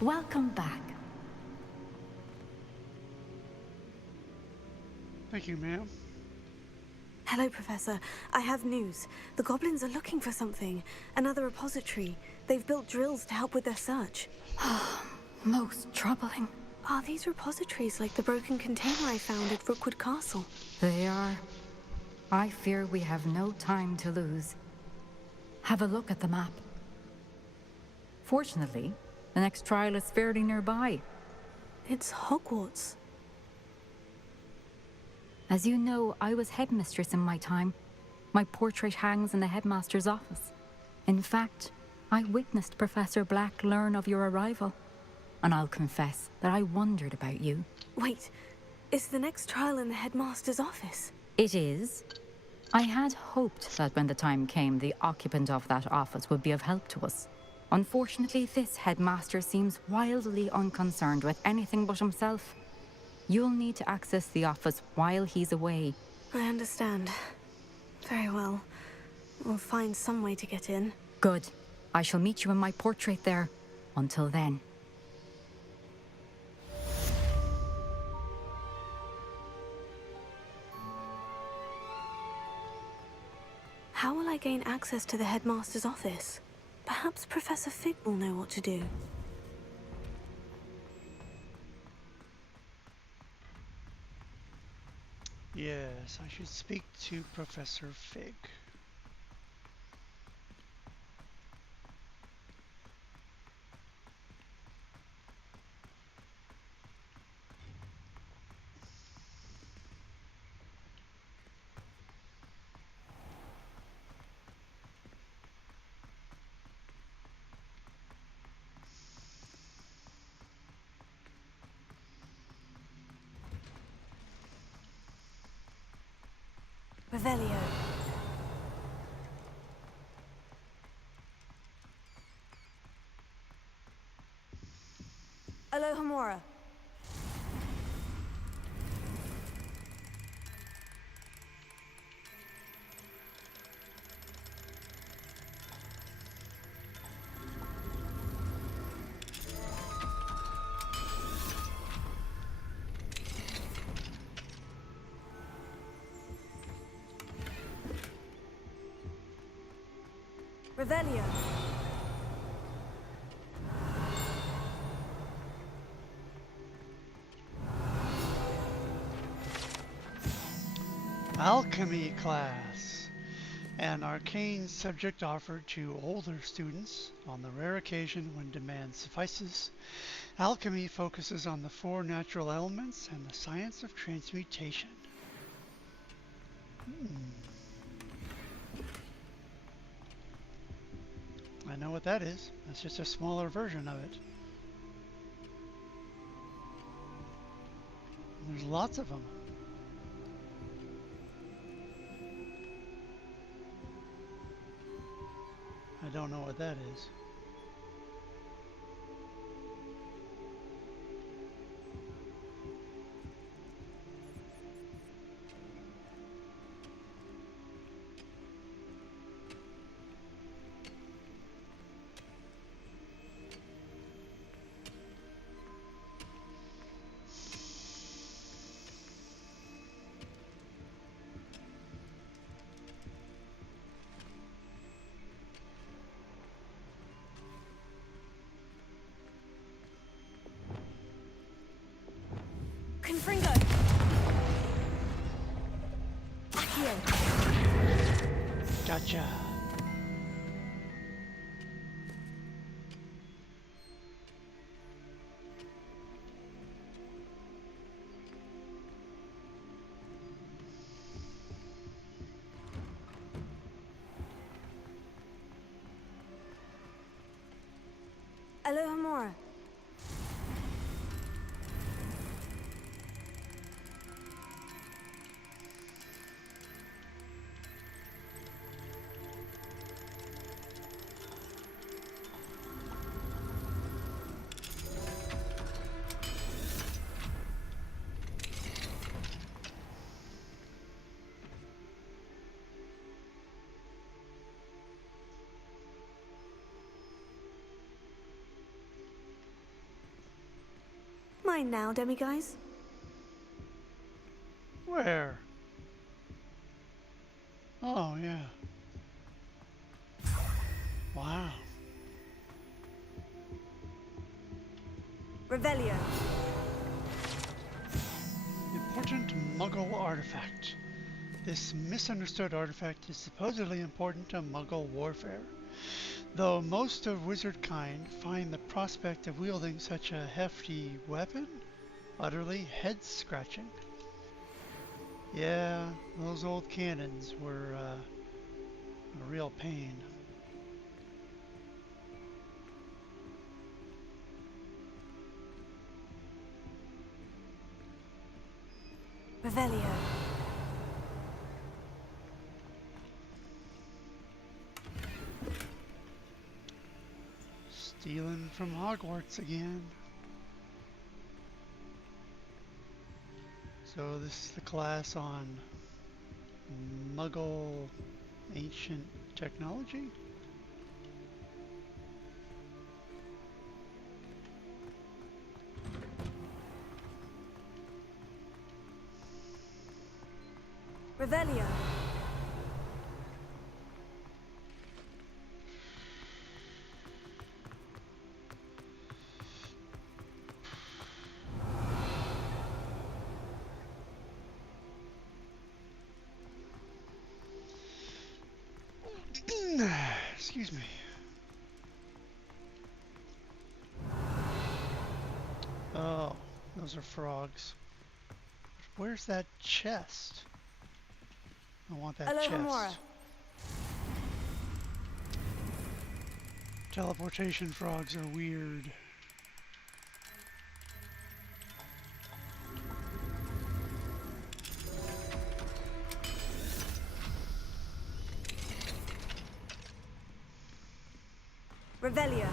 Welcome back. Thank you, ma'am. Hello, Professor. I have news. The goblins are looking for something. Another repository. They've built drills to help with their search. Most troubling. Are these repositories like the broken container I found at Rookwood Castle? They are. I fear we have no time to lose. Have a look at the map. Fortunately, the next trial is fairly nearby. It's Hogwarts. As you know, I was headmistress in my time. My portrait hangs in the headmaster's office. In fact, I witnessed Professor Black learn of your arrival. And I'll confess that I wondered about you. Wait, is the next trial in the headmaster's office? It is. I had hoped that when the time came, the occupant of that office would be of help to us. Unfortunately, this headmaster seems wildly unconcerned with anything but himself. You'll need to access the office while he's away. I understand. Very well. We'll find some way to get in. Good. I shall meet you in my portrait there. Until then. How will I gain access to the headmaster's office? Perhaps Professor Fig will know what to do. Yes, I should speak to Professor Fig. Revelio. Alohomora. Revelio. Alchemy class. An arcane subject offered to older students on the rare occasion when demand suffices. Alchemy focuses on the 4 natural elements and the science of transmutation. I know what that is. That's just a smaller version of it. There's lots of them. I don't know what that is. Confringo. Accio. Gotcha. Alohomora. fine now, demiguise? Where? Oh, yeah. Wow. Revelio. Important Muggle artifact. This misunderstood artifact is supposedly important to Muggle warfare, though most of wizard kind find the prospect of wielding such a hefty weapon utterly head-scratching. Yeah, those old cannons were a real pain. Revelio. Stealing from Hogwarts again. So this is the class on Muggle ancient technology. Revelio. Excuse me. Oh, those are frogs. Where's that chest? I want that Alohomora. chest. Teleportation frogs are weird. Revelio.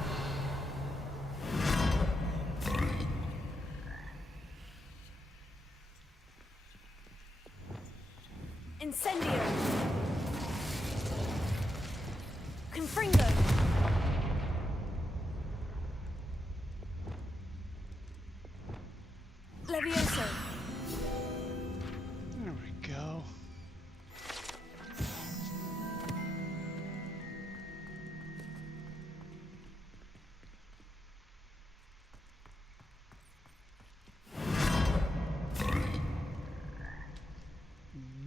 Incendio. Confringo. Levioso. There we go.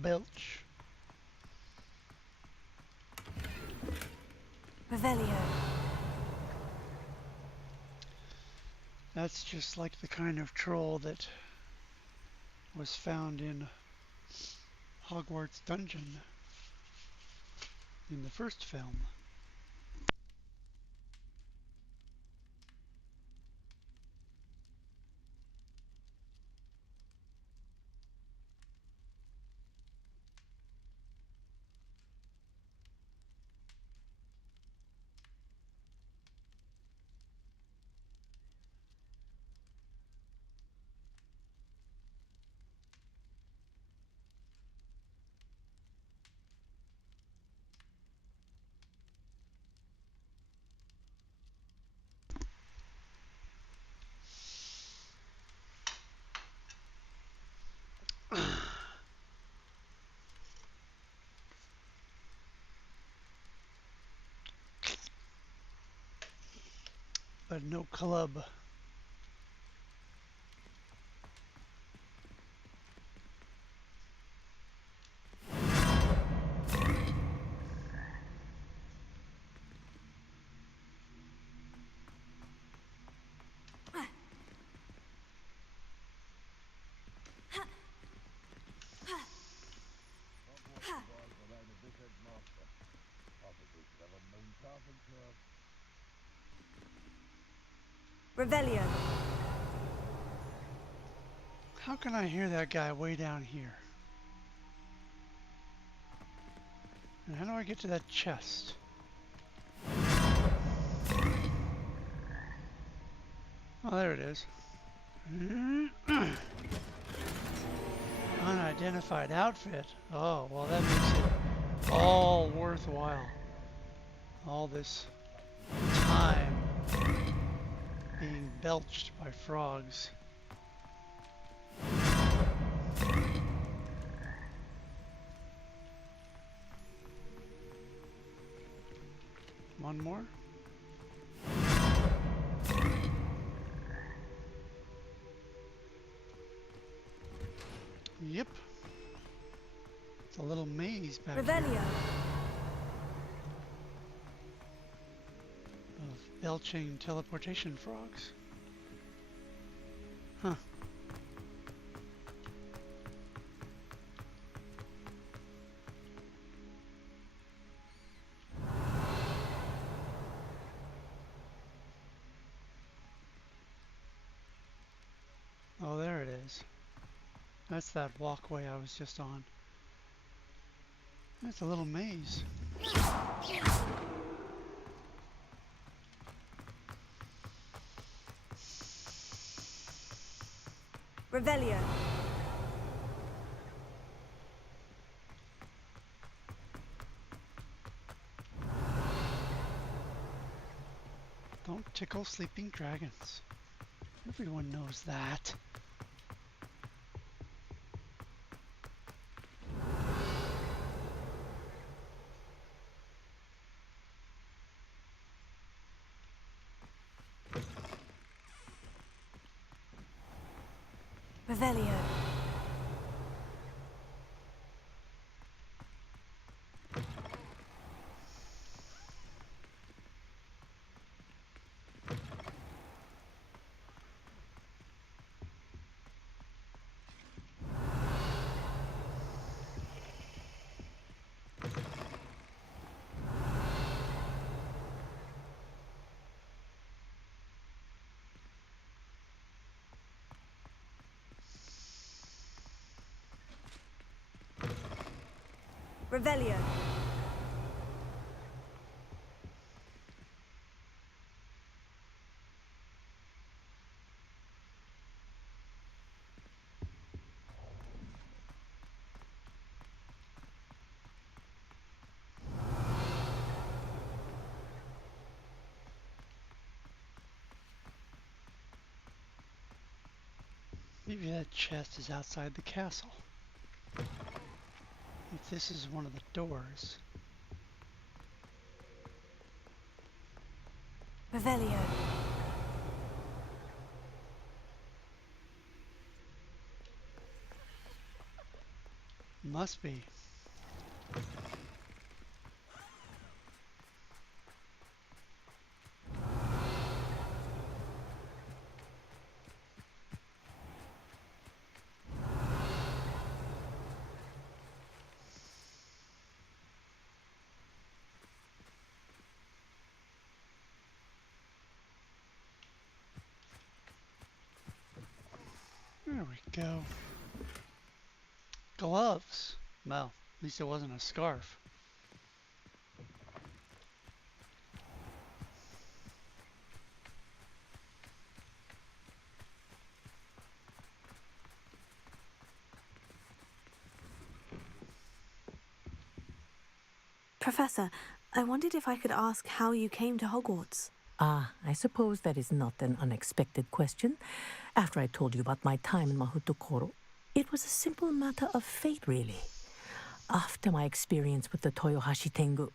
Belch. Revelio. That's just like the kind of troll that was found in Hogwarts dungeon in the first film. But no club. Revelio. How can I hear that guy way down here? And how do I get to that chest? Oh, there it is. Unidentified outfit. Oh, well that makes it all worthwhile. All this time being belched by frogs. One more. Yep. It's a little maze back here. Revelio. Of belching teleportation frogs. Huh. Oh, there it is. That's that walkway I was just on. That's a little maze. Revelio. Don't tickle sleeping dragons. Everyone knows that. Revelio. Revelio. Maybe that chest is outside the castle. If this is one of the doors. Revelio. Must be. There we go. Gloves. Well, at least it wasn't a scarf. Professor, I wondered if I could ask how you came to Hogwarts. Ah, I suppose that is not an unexpected question. After I told you about my time in Mahutokoro, it was a simple matter of fate, really. After my experience with the Toyohashi Tengu,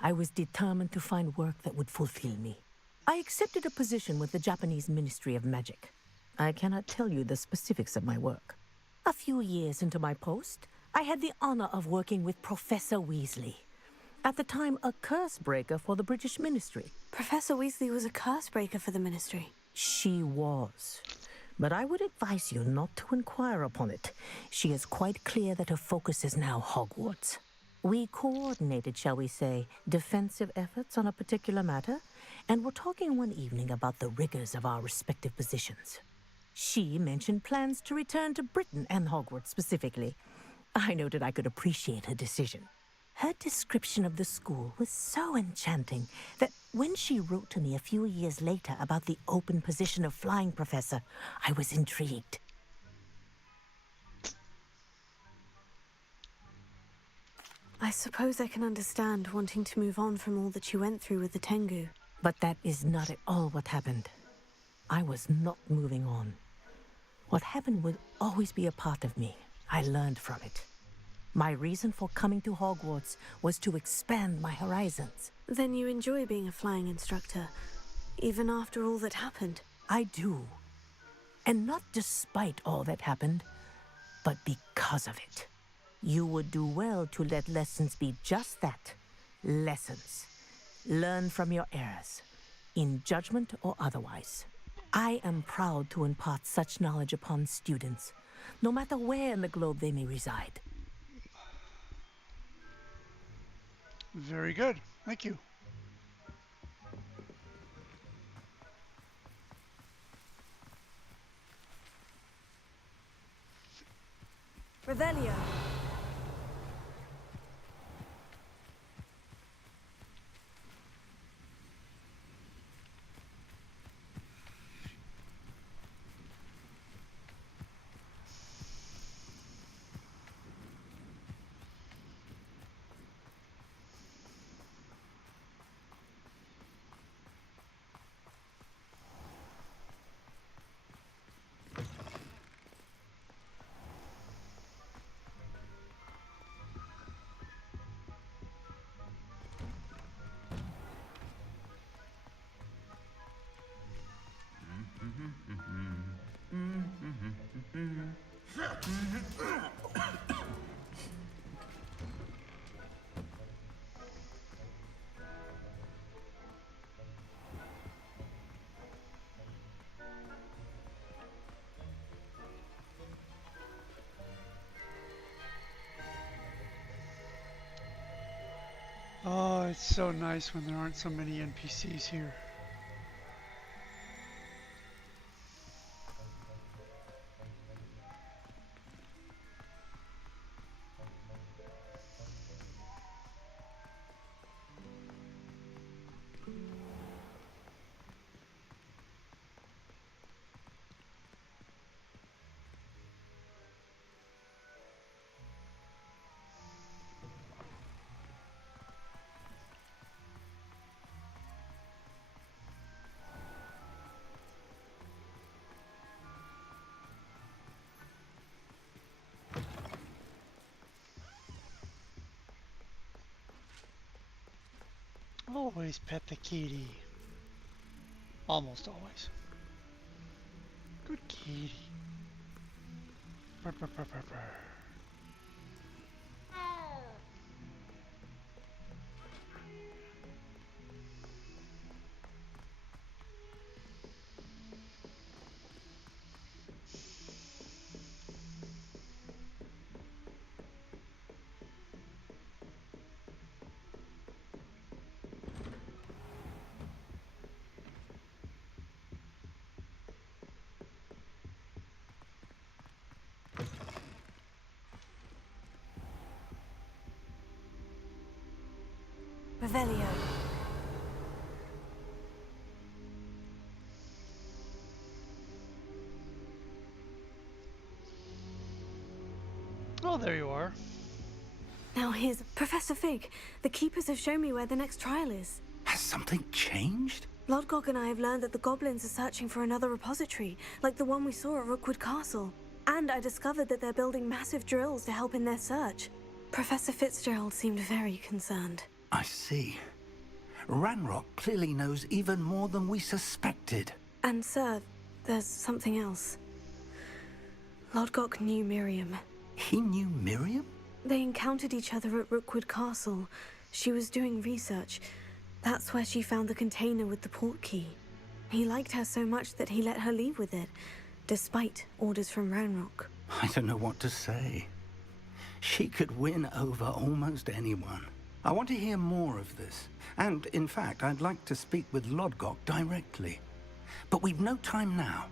I was determined to find work that would fulfill me. I accepted a position with the Japanese Ministry of Magic. I cannot tell you the specifics of my work. A few years into my post, I had the honor of working with Professor Weasley, at the time a curse breaker for the British Ministry. Professor Weasley was a curse breaker for the Ministry. She was. But I would advise you not to inquire upon it. She is quite clear that her focus is now Hogwarts. We coordinated, shall we say, defensive efforts on a particular matter, and were talking one evening about the rigors of our respective positions. She mentioned plans to return to Britain and Hogwarts specifically. I noted I could appreciate her decision. Her description of the school was so enchanting that when she wrote to me a few years later about the open position of flying professor, I was intrigued. I suppose I can understand wanting to move on from all that you went through with the Tengu. But that is not at all what happened. I was not moving on. What happened would always be a part of me. I learned from it. My reason for coming to Hogwarts was to expand my horizons. Then you enjoy being a flying instructor, even after all that happened? I do. And not despite all that happened, but because of it. You would do well to let lessons be just that. Lessons. Learn from your errors, in judgment or otherwise. I am proud to impart such knowledge upon students, no matter where in the globe they may reside. Very good. Thank you. Revelio. Oh, it's so nice when there aren't so many NPCs here. Always pet the kitty. Almost always. Good kitty. Purr, purr, purr, purr, purr. Revelio. Oh, there you are. Now here's Professor Fig. The Keepers have shown me where the next trial is. Has something changed? Lodgok and I have learned that the goblins are searching for another repository, like the one we saw at Rookwood Castle. And I discovered that they're building massive drills to help in their search. Professor Fitzgerald seemed very concerned. I see. Ranrock clearly knows even more than we suspected. And sir, there's something else. Lodgok knew Miriam. He knew Miriam? They encountered each other at Rookwood Castle. She was doing research. That's where she found the container with the port key. He liked her so much that he let her leave with it, despite orders from Ranrock. I don't know what to say. She could win over almost anyone. I want to hear more of this. And, in fact, I'd like to speak with Lodgok directly. But we've no time now.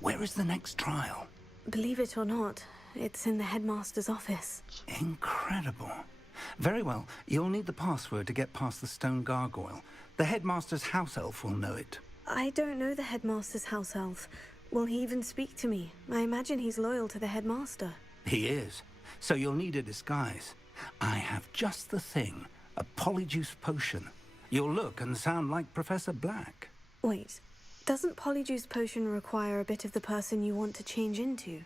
Where is the next trial? Believe it or not, it's in the headmaster's office. Incredible. Very well. You'll need the password to get past the stone gargoyle. The headmaster's house elf will know it. I don't know the headmaster's house elf. Will he even speak to me? I imagine he's loyal to the headmaster. He is. So you'll need a disguise. I have just the thing. A polyjuice potion. You'll look and sound like Professor Black. Wait, doesn't polyjuice potion require a bit of the person you want to change into?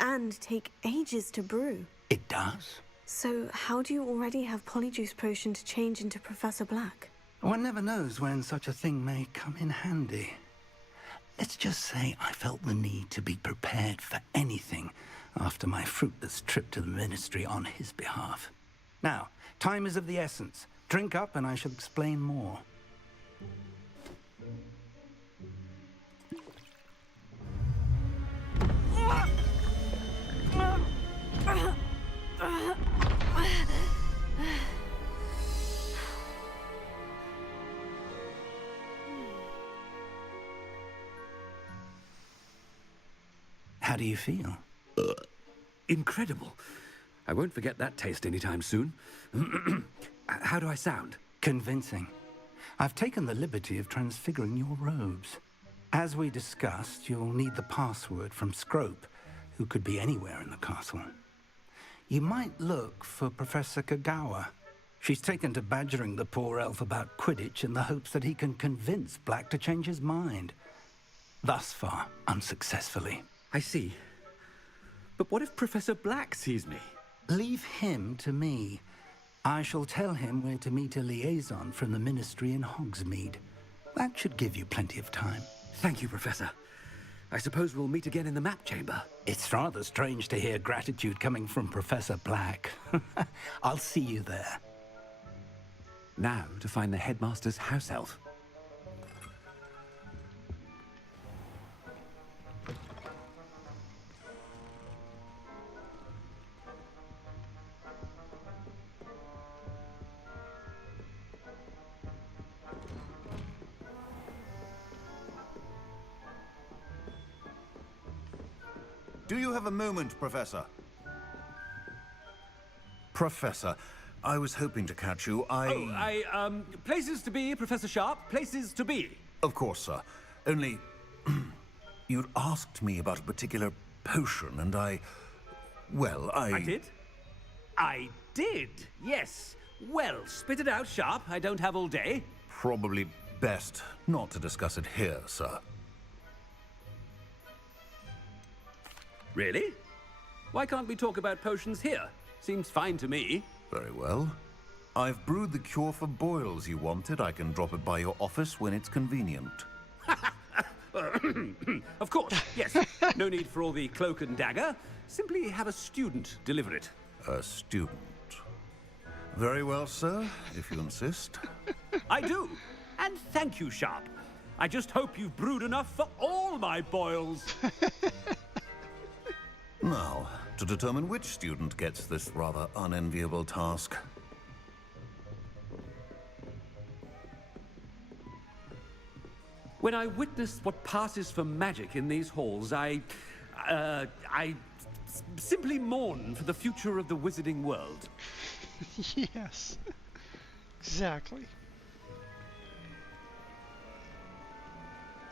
And take ages to brew? It does. So, how do you already have Polyjuice Potion to change into Professor Black? One never knows when such a thing may come in handy. Let's just say I felt the need to be prepared for anything after my fruitless trip to the Ministry on his behalf. Now, time is of the essence. Drink up and I shall explain more. How do you feel? Incredible. I won't forget that taste anytime soon. How do I sound? Convincing. I've taken the liberty of transfiguring your robes. As we discussed, you'll need the password from Scrope, who could be anywhere in the castle. You might look for Professor Kagawa. She's taken to badgering the poor elf about Quidditch in the hopes that he can convince Black to change his mind. Thus far, unsuccessfully. I see. But what if Professor Black sees me? Leave him to me. I shall tell him where to meet a liaison from the Ministry in Hogsmeade. That should give you plenty of time. Thank you, Professor. I suppose we'll meet again in the map chamber. It's rather strange to hear gratitude coming from Professor Black. I'll see you there. Now to find the headmaster's house elf. Do you have a moment, Professor? Professor, I was hoping to catch you. Places to be, Professor Sharp. Places to be. Of course, sir. Only, you'd asked me about a particular potion, and I did? I did, yes. Well, spit it out, Sharp. I don't have all day. Probably best not to discuss it here, sir. Really? Why can't we talk about potions here? Seems fine to me. Very well. I've brewed the cure for boils you wanted. I can drop it by your office when it's convenient. Of course, yes. No need for all the cloak and dagger. Simply have a student deliver it. A student. Very well, sir, if you insist. I do. And thank you, Sharp. I just hope you've brewed enough for all my boils. Now, to determine which student gets this rather unenviable task. When I witness what passes for magic in these halls, I simply mourn for the future of the wizarding world. Yes, exactly.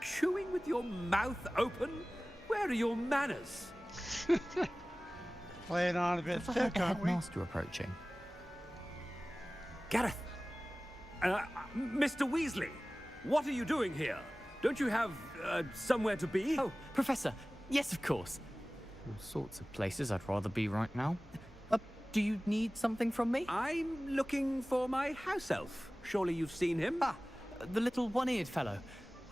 Chewing with your mouth open? Where are your manners? Playing on a bit thick, aren't we? Headmaster approaching. Gareth! Mr. Weasley, what are you doing here? Don't you have, somewhere to be? Oh, Professor, yes, of course. All sorts of places I'd rather be right now. Do you need something from me? I'm looking for my house elf. Surely you've seen him? Ah, the little one-eared fellow.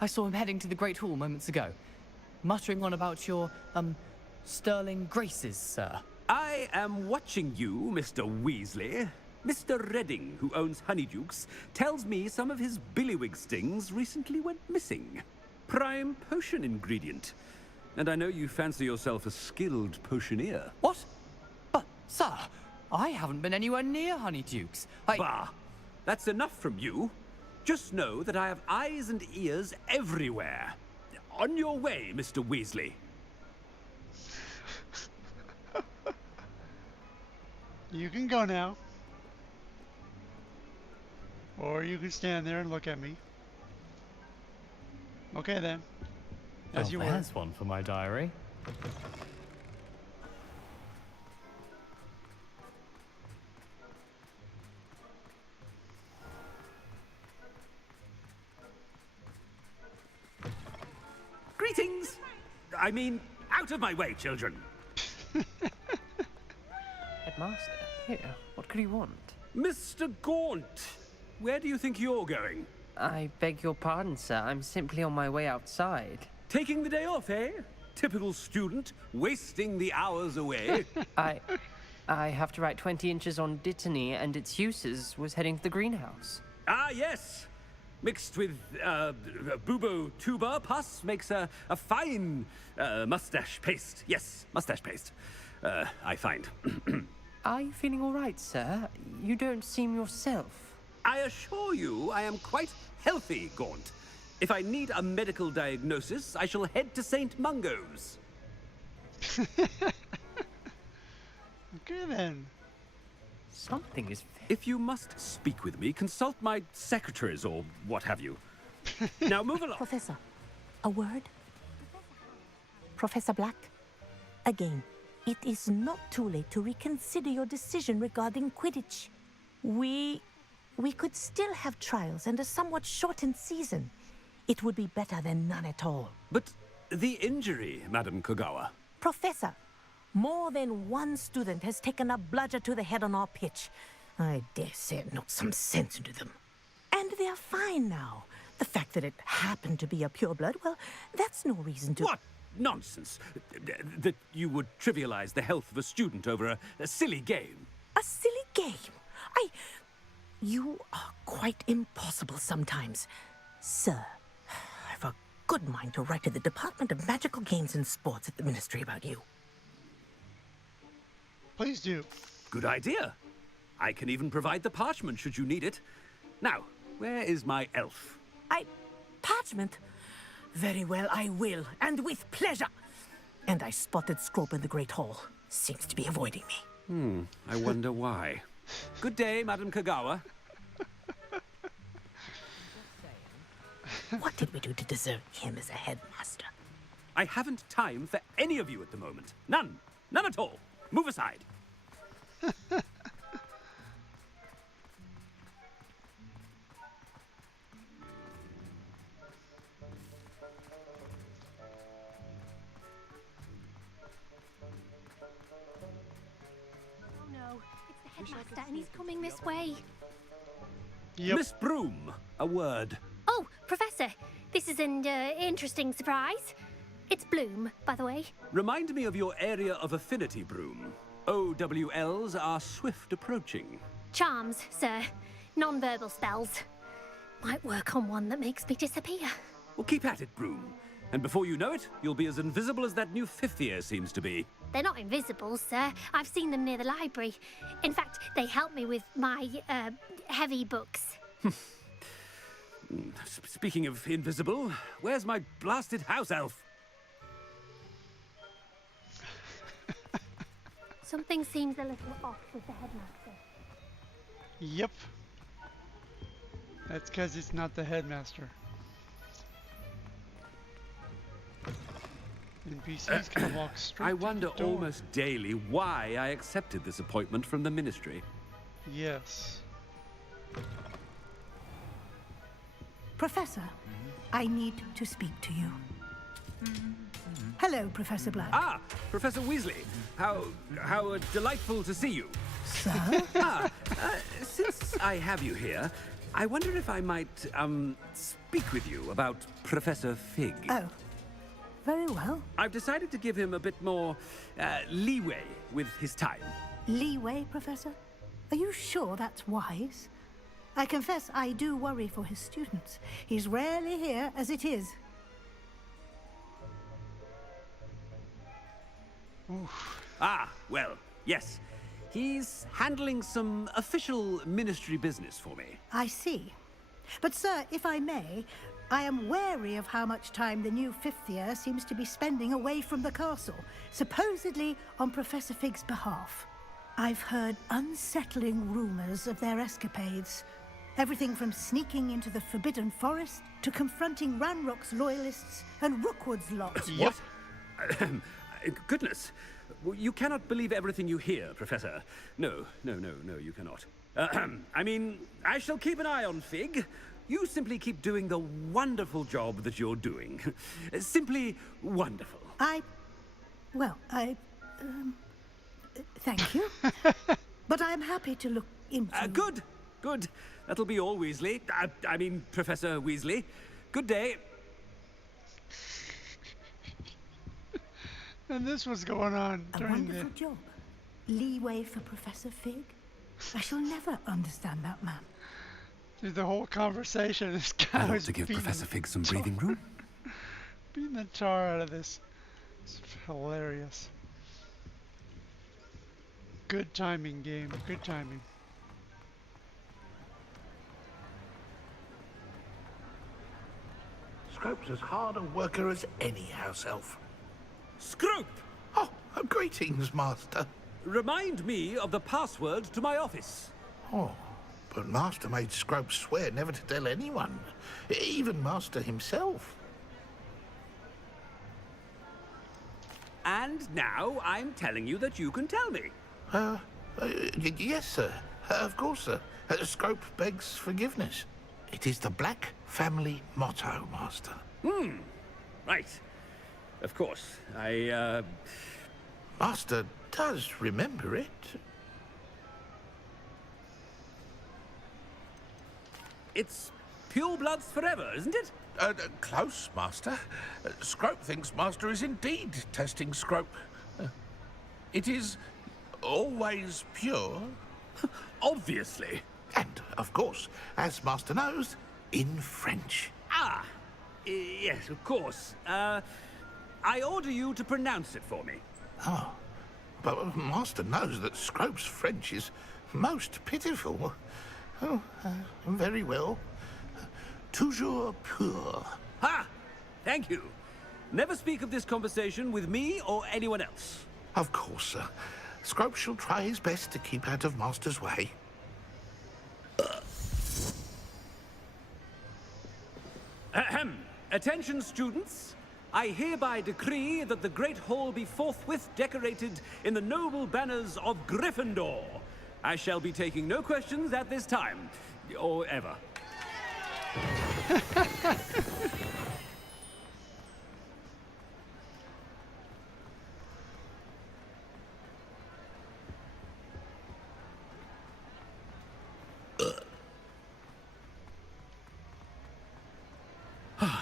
I saw him heading to the Great Hall moments ago. Muttering on about your, sterling graces, sir. I am watching you, Mr. Weasley. Mr. Redding, who owns Honeydukes, tells me some of his billywig stings recently went missing. Prime potion ingredient. And I know you fancy yourself a skilled potioneer. What? But, sir, I haven't been anywhere near Honeydukes. Bah! That's enough from you. Just know that I have eyes and ears everywhere. On your way, Mr. Weasley. You can go now. Or you can stand there and look at me. Okay then. As you were. There's one for my diary. Greetings! I mean, out of my way, children. Master. Here, what could you want? Mr. Gaunt, where do you think you're going? I beg your pardon, sir. I'm simply on my way outside. Taking the day off, eh? Typical student, wasting the hours away. I have to write 20 inches on Dittany and its uses. Was heading to the greenhouse. Ah, yes. Mixed with bubo tuber pus makes a fine mustache paste. Yes, mustache paste. I find. Are you feeling all right, sir? You don't seem yourself. I assure you I am quite healthy, Gaunt. If I need a medical diagnosis, I shall head to St. Mungo's. Okay then. Something is... If you must speak with me, consult my secretaries or what have you. Now move along. Professor, a word? Professor Black, again, it is not too late to reconsider your decision regarding Quidditch. We could still have trials and a somewhat shortened season. It would be better than none at all. But the injury, Madam Kogawa. Professor, more than one student has taken a bludger to the head on our pitch. I dare say it knocked some sense into them. And they're fine now. The fact that it happened to be a pureblood, well, that's no reason to... What nonsense! That you would trivialize the health of a student over a silly game. A silly game? You are quite impossible sometimes. Sir, I've a good mind to write to the Department of Magical Games and Sports at the Ministry about you. Please do. Good idea. I can even provide the parchment should you need it. Now, where is my elf? Parchment? Very well, I will, and with pleasure. And I spotted Scrope in the Great Hall. Seems to be avoiding me. I wonder why. Good day, Madam Kogawa. What did we do to deserve him as a headmaster? I haven't time for any of you at the moment. None. None at all. Move aside. Headmaster, and he's coming this way. Yep. Miss Broom, a word. Oh, Professor, this is an interesting surprise. It's Bloom, by the way. Remind me of your area of affinity, Broom. OWLs are swift approaching. Charms, sir. Non-verbal spells. Might work on one that makes me disappear. Well, keep at it, Broom. And before you know it, you'll be as invisible as that new fifth year seems to be. They're not invisible, sir. I've seen them near the library. In fact, they help me with my, heavy books. Speaking of invisible, where's my blasted house elf? Something seems a little off with the headmaster. Yep. That's because it's not the headmaster. NPCs can walk straight I through wonder the door. almost daily why I accepted this appointment from the ministry. Yes. Professor, I need to speak to you. Hello, Professor Black. Ah, Professor Weasley. How delightful to see you. Sir? Since I have you here, I wonder if I might, speak with you about Professor Fig. Oh, very well. I've decided to give him a bit more, leeway with his time. Leeway, Professor? Are you sure that's wise? I confess I do worry for his students. He's rarely here as it is. Oof. Ah, well, yes. He's handling some official ministry business for me. I see. But, sir, if I may, I am wary of how much time the new fifth year seems to be spending away from the castle, supposedly on Professor Fig's behalf. I've heard unsettling rumors of their escapades. Everything from sneaking into the Forbidden Forest to confronting Ranrock's loyalists and Rookwood's lot. Yep. Goodness. You cannot believe everything you hear, Professor. No, you cannot. I mean, I shall keep an eye on Fig. You simply keep doing the wonderful job that you're doing. Simply wonderful. Thank you. But I am happy to look into... Good. Good. That'll be all, Weasley. I mean, Professor Weasley. Good day. And this was going on A during the... wonderful job. Leeway for Professor Fig. I shall never understand that man. Through the whole conversation, this guy I'd like was to give beating Professor Fig some the breathing room. beating the tar out of this. It's hilarious. Good timing, game. Good timing. Scrope's as hard a worker as any house elf. Scrope! Oh, greetings, Master. Remind me of the password to my office. Oh, but Master made Scrope swear never to tell anyone, even Master himself. And now I'm telling you that you can tell me. Yes, sir. Of course, sir. Scrope begs forgiveness. It is the Black family motto, Master. Right. Of course. Master does remember it. It's pure bloods forever, isn't it? Close, Master. Scrope thinks Master is indeed testing Scrope. It is always pure. Obviously. And, of course, as Master knows, in French. Ah! Yes, of course. I order you to pronounce it for me. Oh, but Master knows that Scrope's French is most pitiful. Oh, very well. Toujours pur. Ha! Thank you. Never speak of this conversation with me or anyone else. Of course, sir. Scrope shall try his best to keep out of Master's way. Ahem. Attention, students. I hereby decree that the Great Hall be forthwith decorated in the noble banners of Gryffindor. I shall be taking no questions at this time, or ever.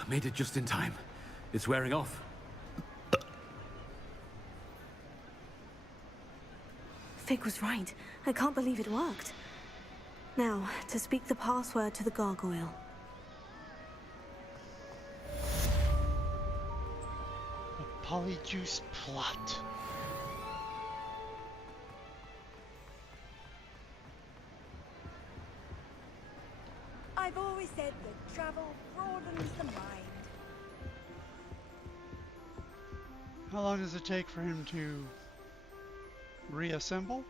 Made it just in time. It's wearing off. Fig was right. I can't believe it worked. Now, to speak the password to the gargoyle. A polyjuice plot. I've always said that travel broadens the mind. How long does it take for him to reassemble?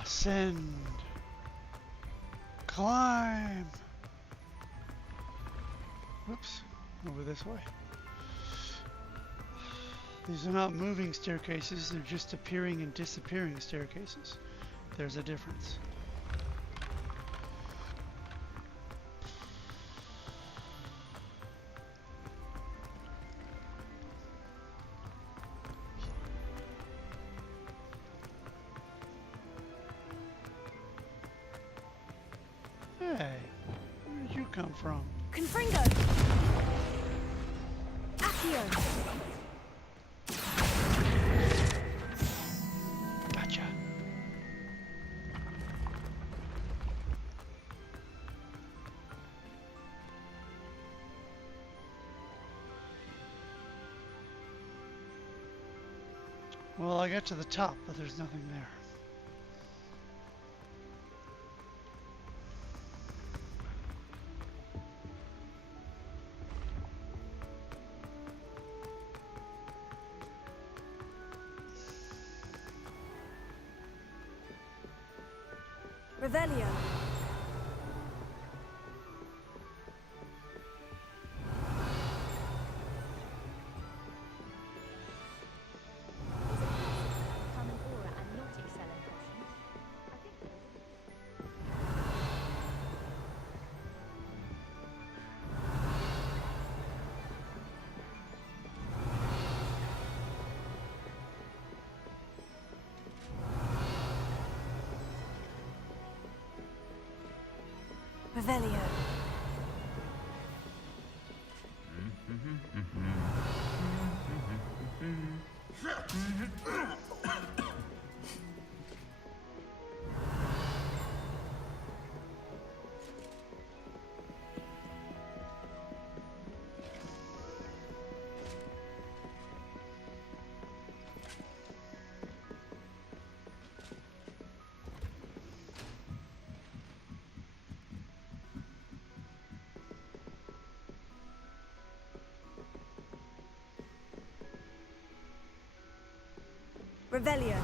Ascend. Climb. Whoops. Over this way. These are not moving staircases, they're just appearing and disappearing staircases. There's a difference. Hey, where did you come from? Confringo! Accio! Gotcha. Well, I got to the top, but there's nothing there. Revelio. Revelio. Revelio.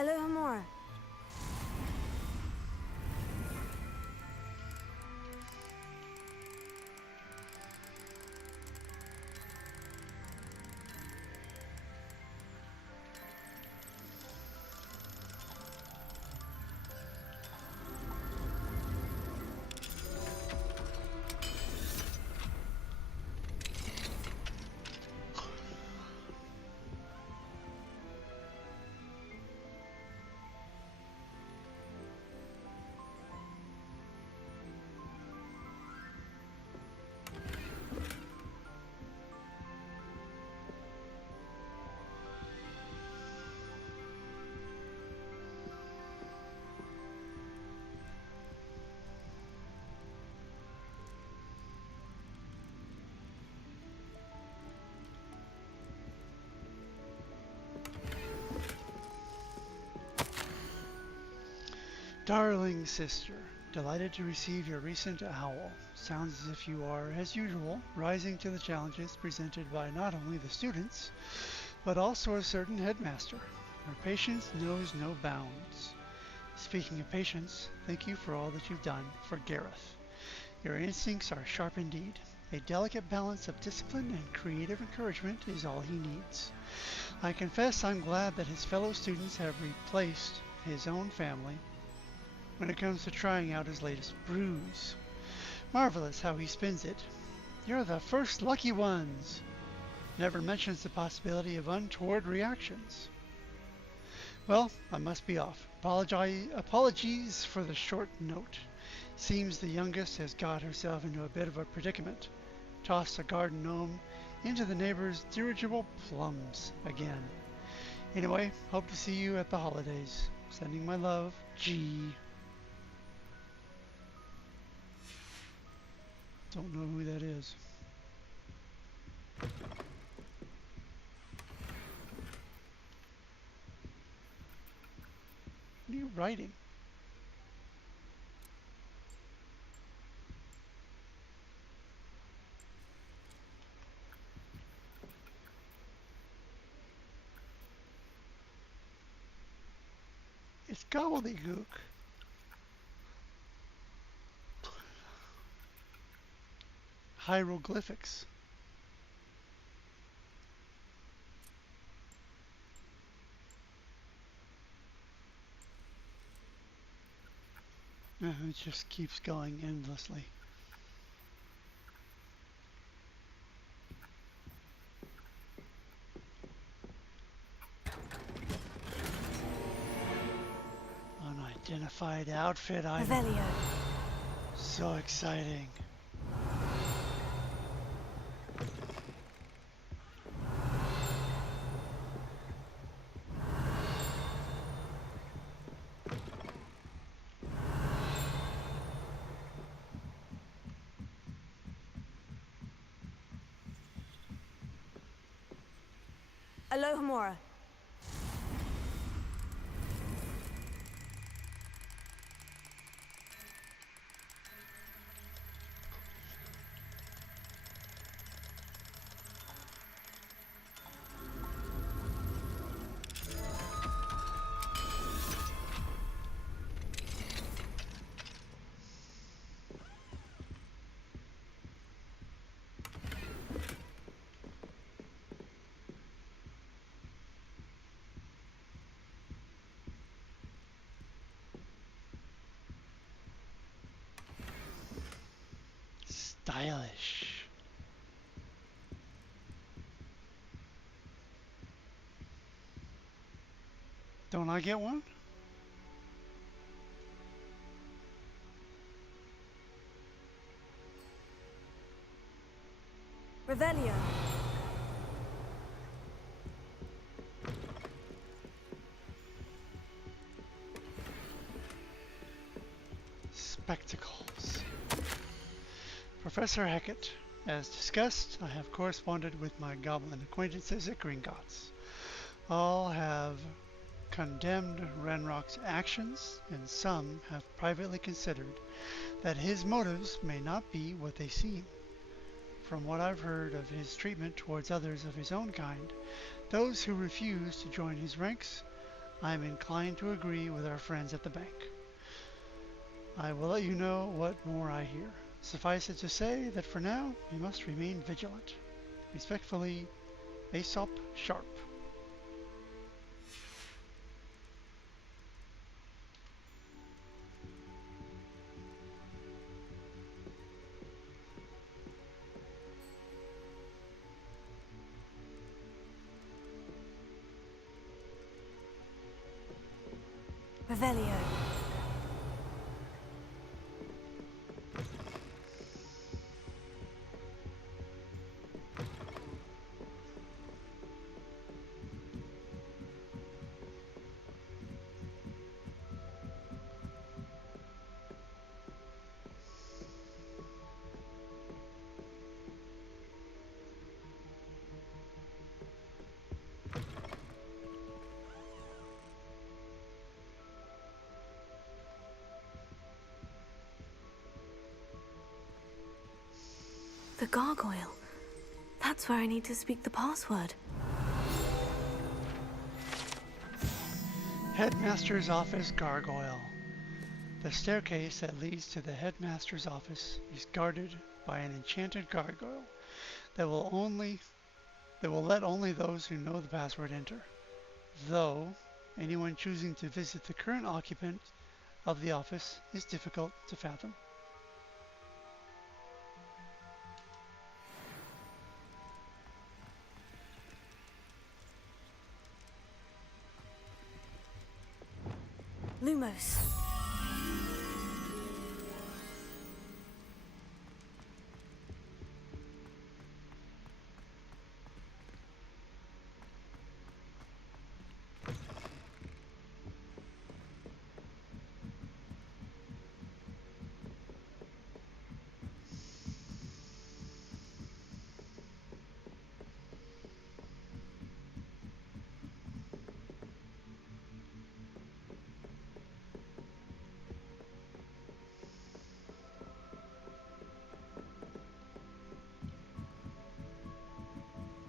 Alohomora. Darling sister, delighted to receive your recent owl. Sounds as if you are, as usual, rising to the challenges presented by not only the students, but also a certain headmaster. Her patience knows no bounds. Speaking of patience, thank you for all that you've done for Gareth. Your instincts are sharp indeed. A delicate balance of discipline and creative encouragement is all he needs. I confess I'm glad that his fellow students have replaced his own family when it comes to trying out his latest brews. Marvelous how he spins it. You're the first lucky ones. Never mentions the possibility of untoward reactions. Well, I must be off. Apologies for the short note. Seems the youngest has got herself into a bit of a predicament. Tossed a garden gnome into the neighbor's dirigible plums again. Anyway, hope to see you at the holidays. Sending my love, G. Don't know who that is. What are you writing? It's gobbledygook. Hieroglyphics. It just keeps going endlessly. Unidentified outfit item. Revelio. So exciting. Alohomora. Don't I get one? Revelio. Spectacles. Professor Hackett, as discussed, I have corresponded with my goblin acquaintances at Gringotts. All have condemned Ranrock's actions, and some have privately considered that his motives may not be what they seem. From what I've heard of his treatment towards others of his own kind, those who refuse to join his ranks, I am inclined to agree with our friends at the bank. I will let you know what more I hear. Suffice it to say that for now, we must remain vigilant. Respectfully, Aesop Sharp. Revelio. The gargoyle. That's where I need to speak the password. Headmaster's Office Gargoyle. The staircase that leads to the headmaster's office is guarded by an enchanted gargoyle that will let only those who know the password enter. Though anyone choosing to visit the current occupant of the office is difficult to fathom. Lumos.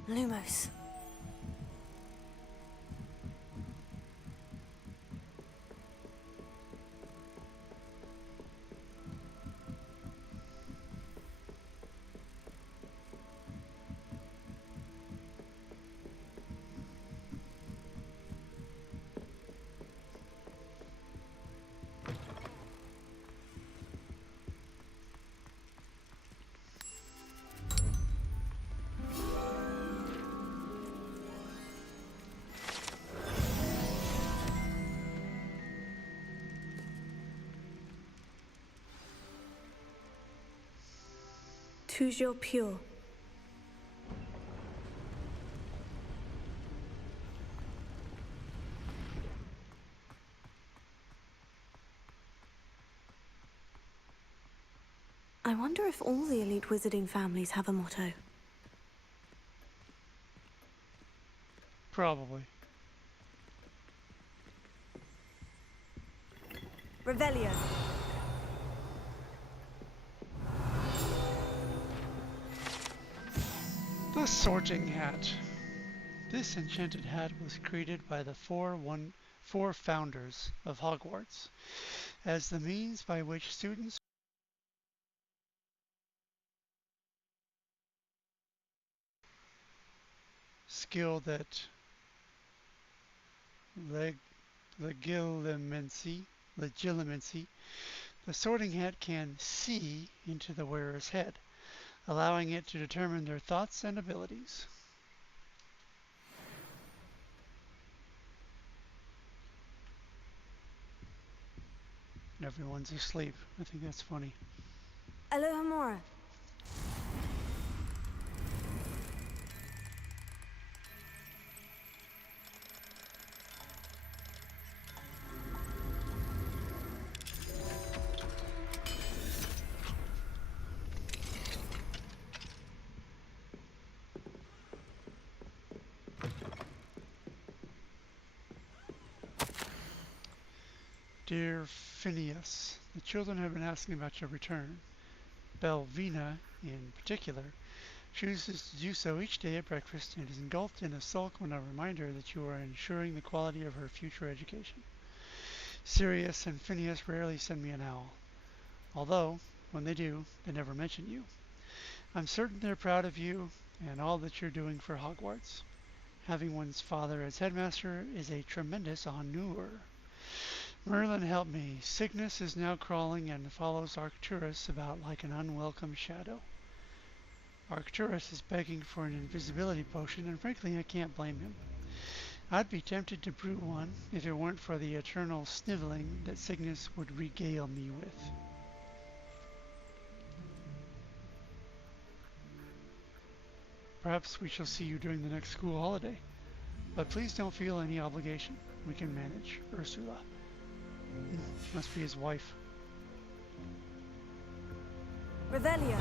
Lumos. Toujours pure. I wonder if all the elite wizarding families have a motto. Probably. Revelio. The Sorting Hat. This enchanted hat was created by the four founders of Hogwarts as the means by which students skilled at legilimency, the sorting hat can see into the wearer's head, allowing it to determine their thoughts and abilities. and everyone's asleep. I think that's funny. Aloha Mora. Dear Phineas, the children have been asking about your return. Belvina, in particular, chooses to do so each day at breakfast and is engulfed in a sulk when I remind her that you are ensuring the quality of her future education. Sirius and Phineas rarely send me an owl, although, when they do, they never mention you. I'm certain they're proud of you and all that you're doing for Hogwarts. Having one's father as headmaster is a tremendous honneur. Merlin, help me. Sickness is now crawling and follows Arcturus about like an unwelcome shadow. Arcturus is begging for an invisibility potion, and frankly, I can't blame him. I'd be tempted to brew one if it weren't for the eternal sniveling that sickness would regale me with. Perhaps we shall see you during the next school holiday, but please don't feel any obligation. We can manage. Ursula. Must be his wife. Revelio.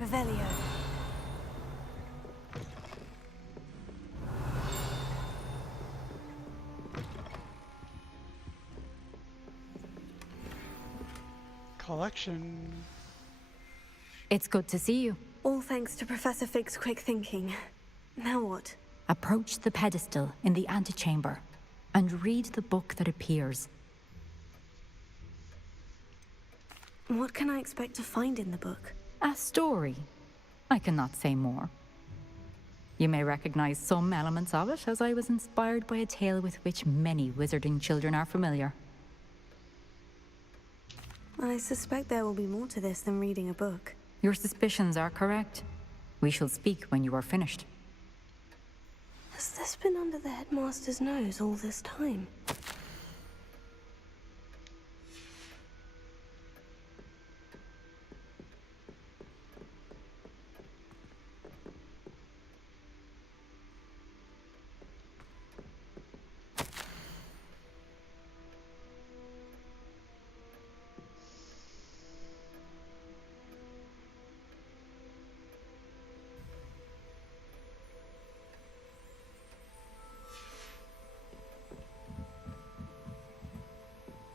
Revelio. Collection. It's good to see you. All thanks to Professor Fig's quick thinking. Now what? Approach the pedestal in the antechamber and read the book that appears. What can I expect to find in the book? A story. I cannot say more. You may recognize some elements of it, as I was inspired by a tale with which many wizarding children are familiar. I suspect there will be more to this than reading a book. Your suspicions are correct. We shall speak when you are finished. Has this been under the headmaster's nose all this time?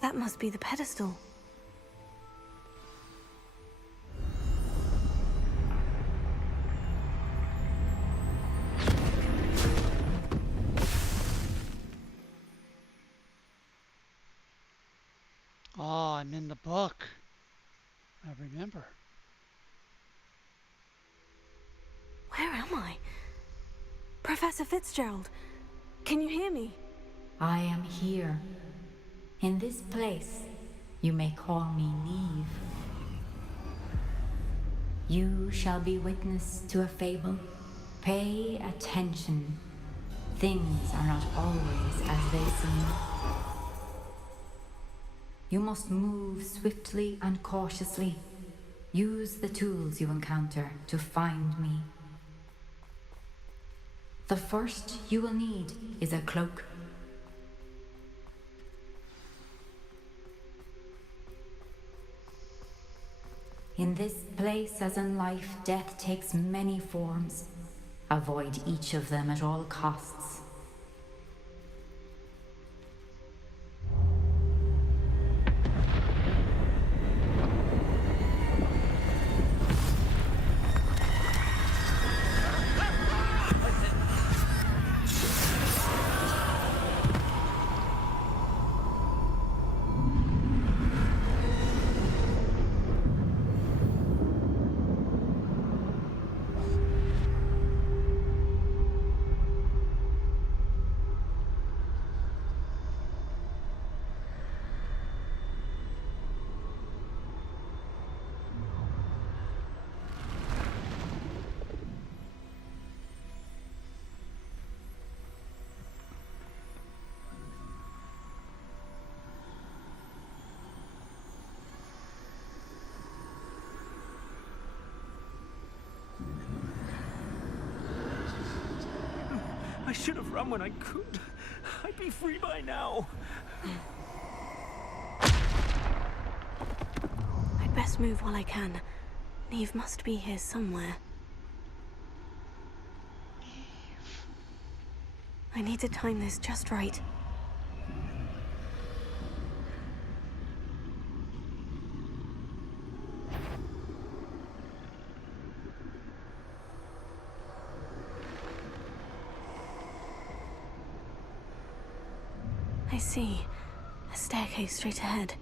That must be the pedestal. Oh, I'm in the book. I remember. Where am I? Professor Fitzgerald, can you hear me? I am here. In this place, you may call me Neve. You shall be witness to a fable. Pay attention. Things are not always as they seem. You must move swiftly and cautiously. Use the tools you encounter to find me. The first you will need is a cloak. In this place, as in life, death takes many forms. Avoid each of them at all costs. I should have run when I could. I'd be free by now. I'd best move while I can. Neve must be here somewhere. I need to time this just right. I see. A staircase straight ahead.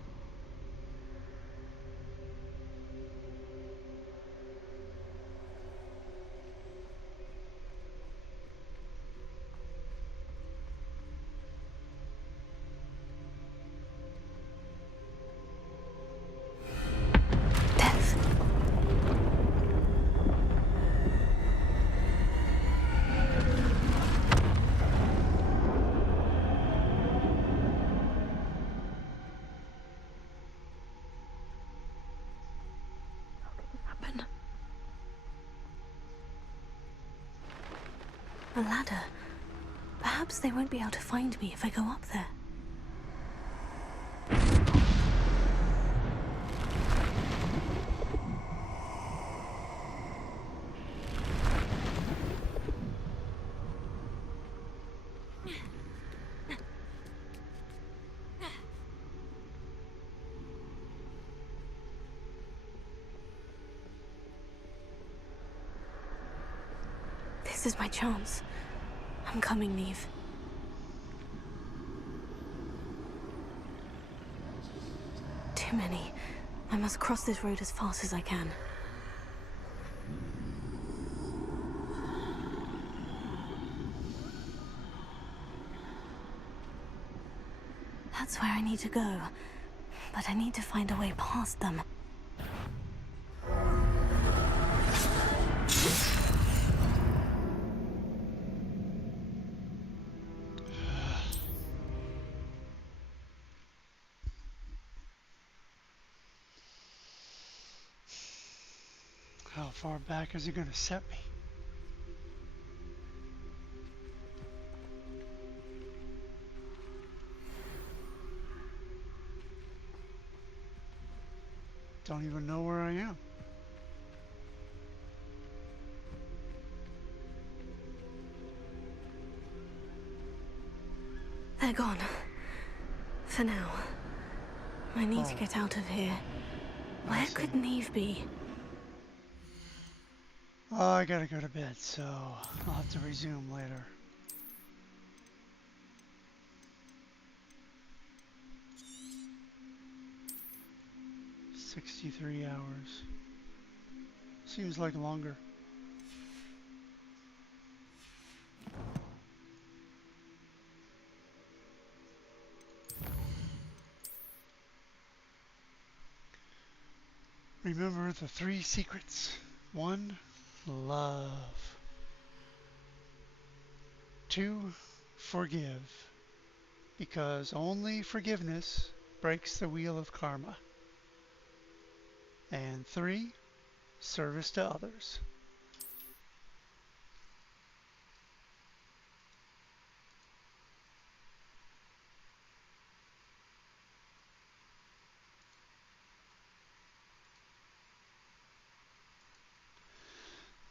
A ladder. Perhaps they won't be able to find me if I go up there. This is my chance. I'm coming, Neve. Too many. I must cross this road as fast as I can. That's where I need to go. But I need to find a way past them. How far back is he going to set me? Don't even know where I am. They're gone. For now. I need to get out of here. Where could Neve be? Oh, I gotta go to bed, so I'll have to resume later. "63 hours. Seems like longer. Remember the 3 secrets. 1, love. 2, forgive. Because only forgiveness breaks the wheel of karma. And 3, service to others.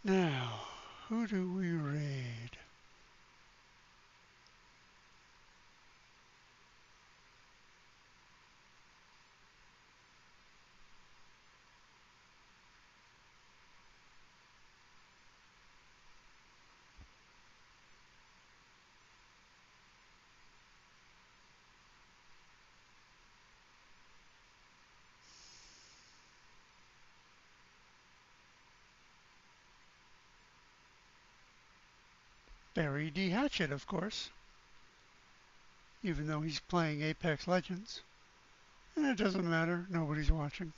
Now, who do we raid? Barry D. Hatchet, of course. Even though he's playing Apex Legends. And it doesn't matter, nobody's watching.